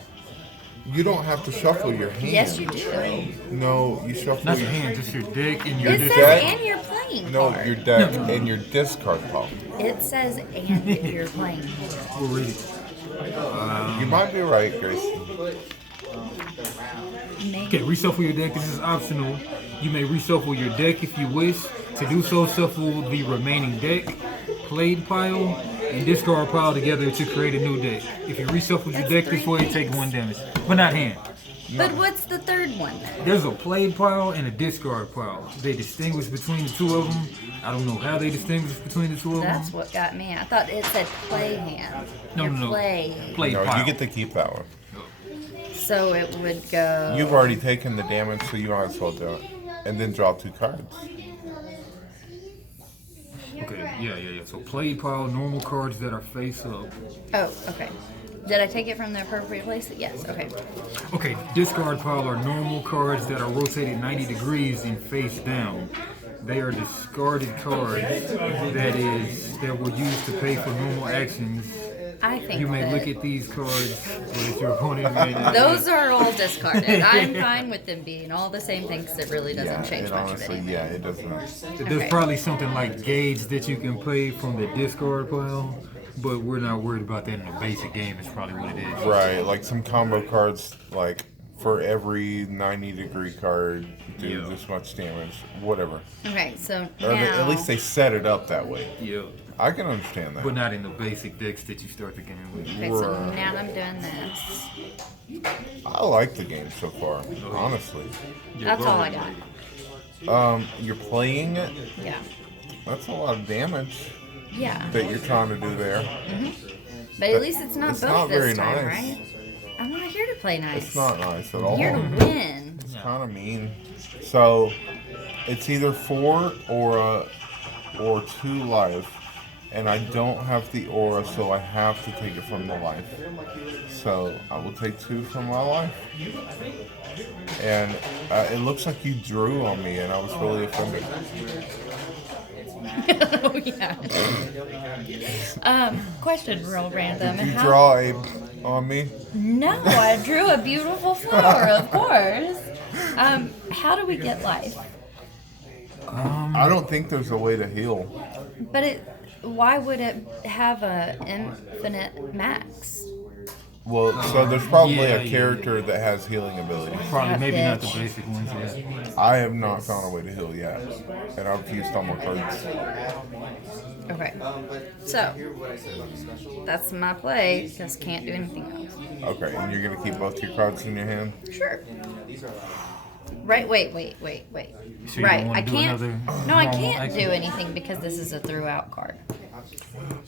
You don't have to shuffle your hand. Yes, you do. No, you shuffle Not your your hand, just your deck and your It disc. says deck? and you're playing No, card. your deck and your discard pile. It says and if you're playing card. We'll read it. You might be right, Gracie. Okay, reshuffle your deck. This is optional. You may reshuffle your deck if you wish. To do so, shuffle the remaining deck, played pile, and discard pile together to create a new deck. If you reshuffle your That's deck this 3 way, take things. 1 damage. But not hand. But what's the third one then? There's a played pile and a discard pile. They distinguish between the two of them. I don't know how they distinguish between the two of That's them. what got me. I thought it said play hand. No, Your no, no. play. Played No, pile. you get to keep that one. So it would go. You've already taken the damage, so you might as well do it. And then draw 2 cards. Okay, yeah. So played pile, normal cards that are face up. Oh, okay. Did I take it from the appropriate place? Yes. Okay. Okay, discard pile are normal cards that are rotated 90 degrees and face down. They are discarded cards that were used to pay for normal actions. I think You may that look at these cards, or if your opponent may those are all discarded. I'm fine with them being all the same thing because it really doesn't Yeah, change it much of honestly, anything. yeah, it doesn't. There's Okay. probably something like gauge that you can play from the discard pile, but we're not worried about that in the basic game. It's probably what it is. Right, like some combo cards, like for every 90-degree card, do Yeah. this much damage, whatever. Okay, so Or now at least they set it up that way. Yeah, I can understand that. but not in the basic decks that you start the game with. Okay, so Right. now I'm doing this. I like the game so far, honestly. That's all I got. You're playing it. Yeah. That's a lot of damage Yeah. that you're trying to do there. But at least it's not It's both not this very time, nice. right? I'm not here to play nice. It's not nice at all. I'm here to win. It's kind of mean. So it's either 4 or 2 life, and I don't have the aura, so I have to take it from the life. So I will take 2 from my life. And it looks like you drew on me, and I was really offended. Oh yeah. Question, real random. Did you How- draw a on me? No, I drew a beautiful flower, of course. How do we get life? I don't think there's a way to heal. But why would it have a infinite max? Well, so there's probably Yeah, a character that has healing abilities. Probably That maybe not the bitch. basic ones. Yeah. I have not found a way to heal yet, and I've used all my cards. Okay. So that's my play. Just can't do anything else. Okay, and you're gonna keep both your cards in your hand. Sure. Right. Wait. So you Right. don't wanna I do can't. another No, I normal can't action? do anything because this is a throughout card.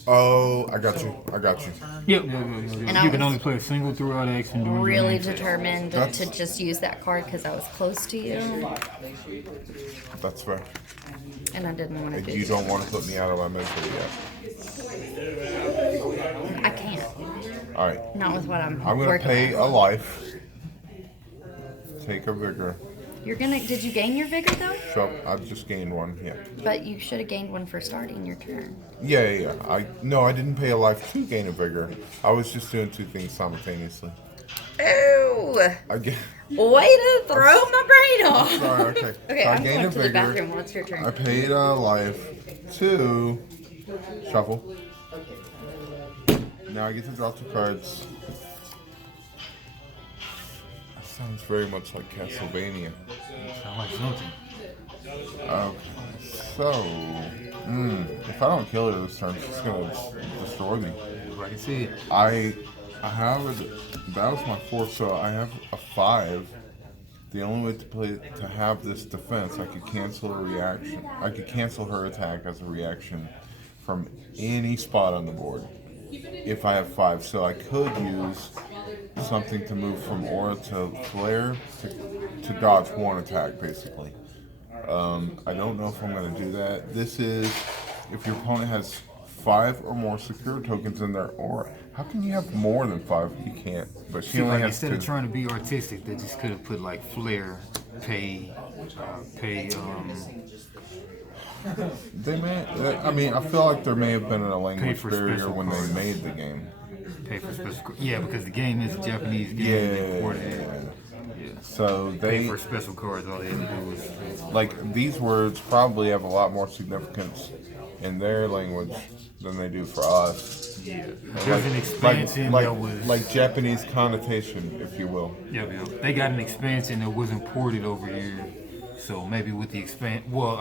Oh, I got you. Yep. And I You can was only play a single throughout action during Really the game. determined to just use that card because I was close to you, That's fair. and I didn't want to And do. you don't want to put me out of my misery yet. I can't. All right. Not with what I'm I'm gonna working pay on. a life. Take a vigor. You're gonna. Did you gain your vigor though? So I've just gained one. Yeah. But you should have gained one for starting your turn. Yeah. I didn't pay a life to gain a vigor. I was just doing two things simultaneously. Ew! I get. Way to throw my brain off. Sorry. Okay. Okay, So I I'm gained going a to the vigor. bathroom. What's your I turn? paid a life to shuffle. Now I get to draw two cards. That sounds very much like Castlevania. Sound like something. Okay, so if I don't kill her this turn, she's gonna destroy me. I can see it. I have that was my fourth, so I have a 5. The only way to have this defense, I could cancel a reaction. I could cancel her attack as a reaction from any spot on the board if I have 5. So I could use something to move from aura to flare to dodge one attack, basically. I don't know if I'm going to do that. This is if your opponent has 5 or more secure tokens in their aura. How can you have more than 5? You can't. But she See, only like, has instead 2. of trying to be artistic, they just could have put like flair, pay. They may. I mean, I feel like there may have been a language for barrier special when they cards. made the game. Pay for special. Yeah, because the game is a Japanese game. They ported it. Yeah. So Pay they for special cards. All they had to do was. like these words probably have a lot more significance in their language than they do for us. Yeah. There's an expansion that was. like Japanese connotation, if you will. Yeah. They got an expansion that wasn't ported over here. So maybe with the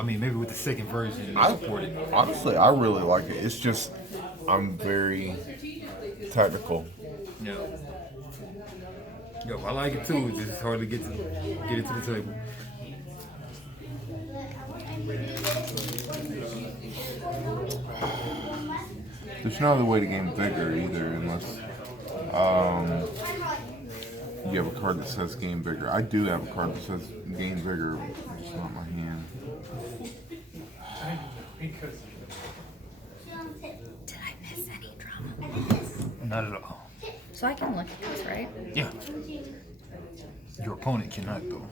maybe with the second version, I it's ported. honestly, I really like it. It's just I'm very technical. Yeah. Yo, I like it too. It's just hard to get it to the table. There's no other way to gain vigor either, unless you have a card that says gain vigor. I do have a card that says gain vigor, just not my hand. Did I miss any drama? Not at all. So I can look at this, right? Yeah. Your opponent cannot though.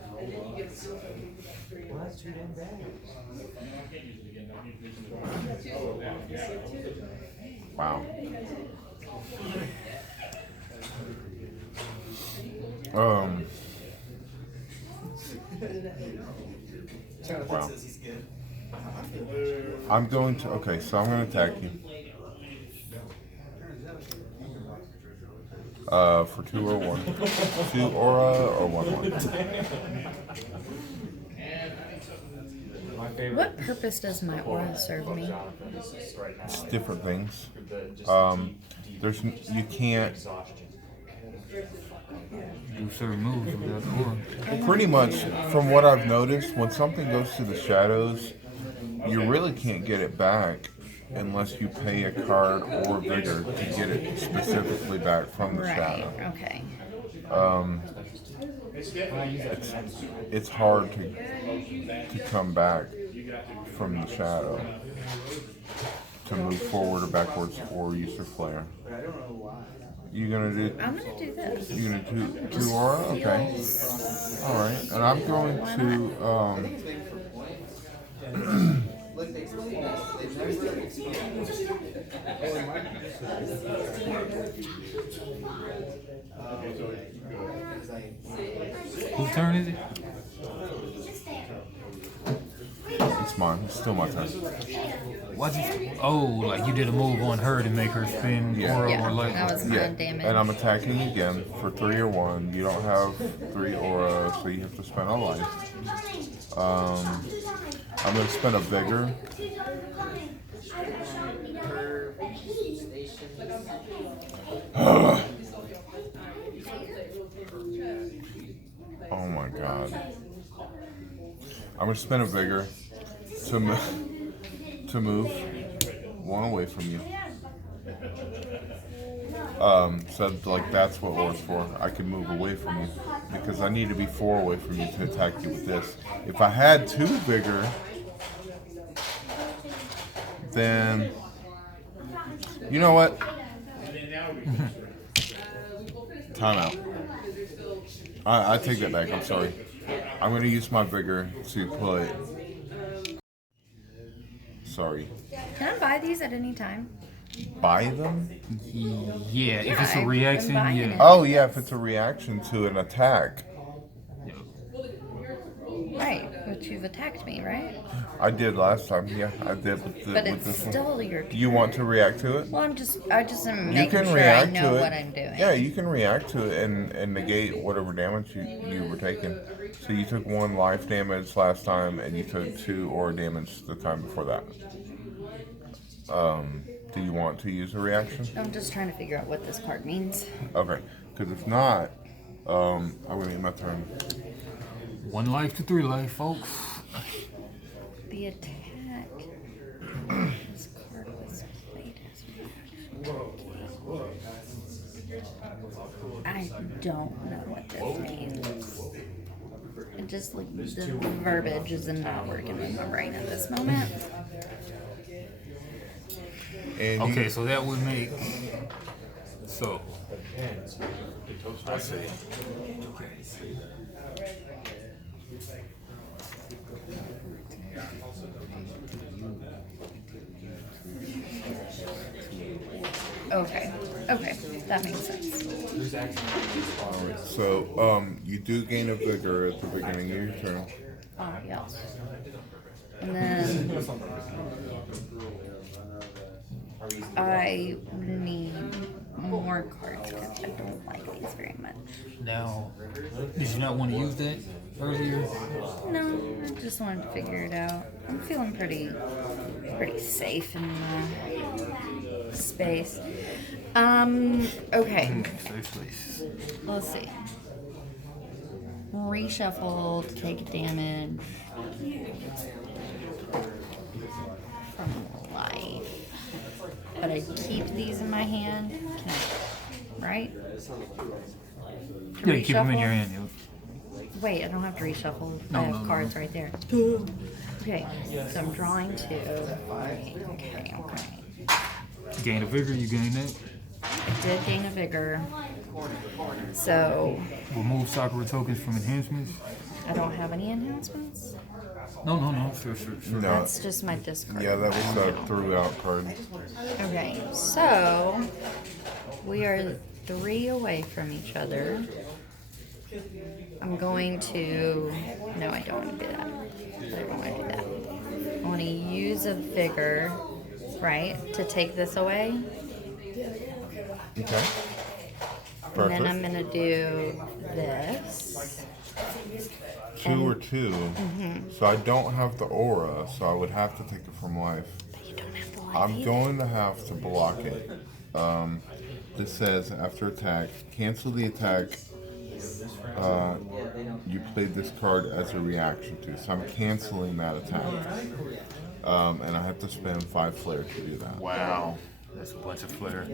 Wow. Wow. I'm going to. Okay, so I'm going to attack you. For 2 or 1. 2 aura or 1/1. What purpose does my aura serve me? It's different things. You can't. Do certain moves without the aura. Pretty much, from what I've noticed, when something goes to the shadows, you really can't get it back unless you pay a card or vigor to get it specifically back from the Right. shadow. Okay. It's hard to come back from the shadow to move forward or backwards or use your flare. You gonna do? I'm gonna do this. You gonna do 2 aura? Okay. All right, and I'm going to. Whose turn is it? It's mine. It's still my turn. Why'd you? Oh, like you did a move on her to make her spin Yeah. aura Yeah, or like. that was Yeah, not damage. and I'm attacking again for 3 or 1. You don't have 3 aura, so you have to spend a life. I'm gonna spend a vigor. Oh my god. I'm gonna spend a vigor to move 1 away from you. So like that's what Aura's for. I can move away from you because I need to be 4 away from you to attack you with this. If I had 2 vigor, then you know what? Timeout. I take that back. I'm sorry. I'm gonna use my vigor to put. Sorry. Can I buy these at any time? Buy them? Yeah, if it's a I've reaction, been buying yeah. it. Oh yeah, if it's a reaction to an attack. Right, but you've attacked me, right? I did last time. Yeah, I did with But with it's this one. still your. Do you want to react to it? Well, I just am You making can sure I react know to it. what I'm doing. Yeah, you can react to it and negate whatever damage you were taking. So you took 1 life damage last time, and you took 2 aura damage the time before that. Do you want to use a reaction? I'm just trying to figure out what this card means. Okay, because if not, I'm gonna get my turn. 1 life to 3 life, folks. The attack. This card was played as reaction. I don't know what this means. It just like the verbiage isn't not working in my brain at this moment. And Okay, so that would make. So. I see. Okay, that makes sense. So you do gain a vigor at the beginning of your turn. Oh, yes. And then I need more cards because I don't like these very much. Now, did you not want to use that earlier? No, I just wanted to figure it out. I'm feeling pretty safe in the space. Okay. Safe place. Let's see. Reshuffle to take damage from life. But I keep these in my hand. Can I, right? Yeah, you keep them in Reshuffle? your hand. Yeah. Wait, I don't have to reshuffle. No, I have no, no, cards no. right there. Okay, so I'm drawing 2. Okay. Gain a vigor, you gain that. I did gain a vigor. So Remove Sakura tokens from enhancements. I don't have any enhancements. No. Sure. No. That's just my discard. Yeah, that was a throughout card. Okay, so we are 3 away from each other. I'm going to. No, I don't want to do that. I don't want to do that. I want to use a vigor, right, to take this away. Okay. And then Perfect. I'm going to do this. 2 or 2. So I don't have the aura, so I would have to take it from life. But you don't have to like I'm either. going to have to block it. This says after attack, cancel the attack. You played this card as a reaction to, so I'm canceling that attack. And I have to spend 5 flare to do that. Wow. That's a bunch of flair.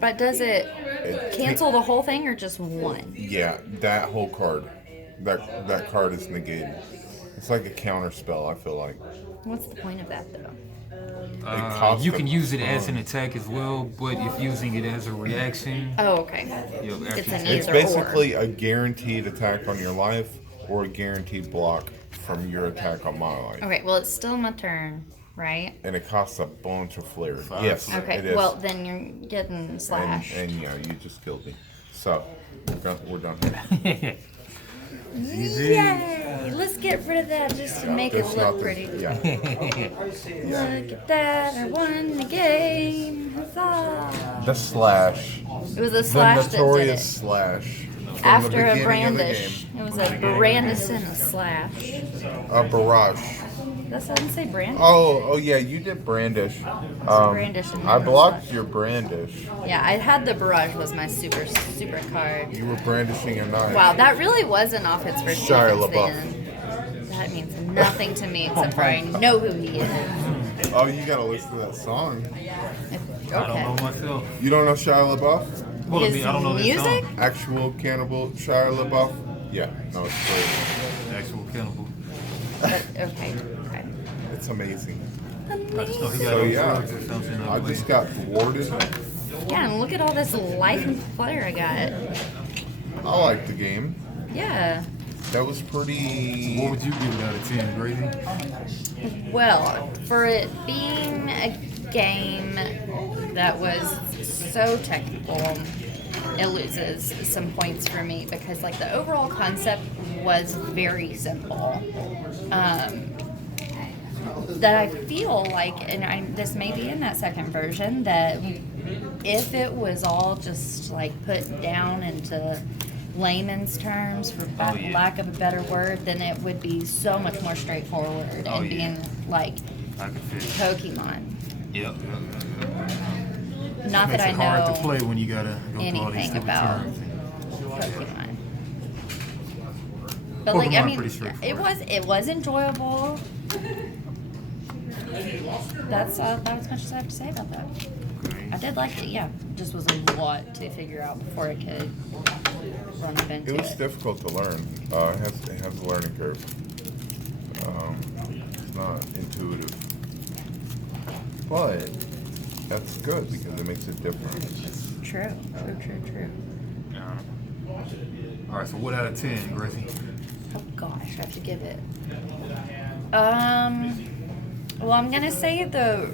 But does it cancel the whole thing or just one? Yeah, that whole card. That card is negated. It's like a counter spell, I feel like. What's the point of that though? costs You a can use it as an ton. attack as well, but if using it as a reaction, Oh, okay. you'll It's actually an It's either basically a guaranteed attack on your life or a guaranteed block from your attack on my life. Okay, well, it's still my turn, right? And it costs a bunch of flair. Five Yes, flare. Okay, it is. well, then you're getting slashed. and yeah, you just killed me. So, we're done here. Yay! let's get rid of that just to make it There's look nothing. pretty. Yeah. Look at that, I won the game. Huzzah. The slash. It was a The slash that did notorious it. slash. From After the a beginning of the brandish. game. It was a brandish and a slash. A barrage. That's how I say brandish. Oh yeah, you did brandish. Brandish and I then blocked slash. your brandish. Yeah, I had the barrage was my super card. You were brandishing a knife. Wow, that really wasn't off its first Shia defense LaBeouf. then. That means nothing to me except for I know who he is. Oh, you gotta listen to that song. I don't know Okay. myself. You don't know Shia LaBeouf? Well, I His mean, I don't know that music? song. Actual cannibal Shia LaBeouf? Yeah, no, it's great. Actual cannibal. Okay. It's amazing. I just know he got So on yeah, drugs or something. I just got thwarted. Yeah, and look at all this life and flair I got. I like the game. Yeah. That was pretty. What would you give it out of 10, Grady? Well, for it being a game that was so technical, it loses some points for me because like the overall concept was very simple. That I feel like, and this may be in that second version, that if it was all just like put down into layman's terms, for lack of a better word, then it would be so much more straightforward and being like I could fit. Pokemon. Yep. Not Makes that I it hard know to play when you gotta go through all these anything stupid about terms. Pokemon. But like, I Pokemon mean, pretty straightforward. it was enjoyable. That's about as much as I have to say about that. Okay. I did like it, yeah. Just was a lot to figure out before I could run up into It was it. difficult to learn. It has a learning curve. It's not intuitive, but that's good because it makes it different. True. Yeah. All right. So what out of 10, Gracie? Oh gosh, I have to give it. Well, I'm gonna say the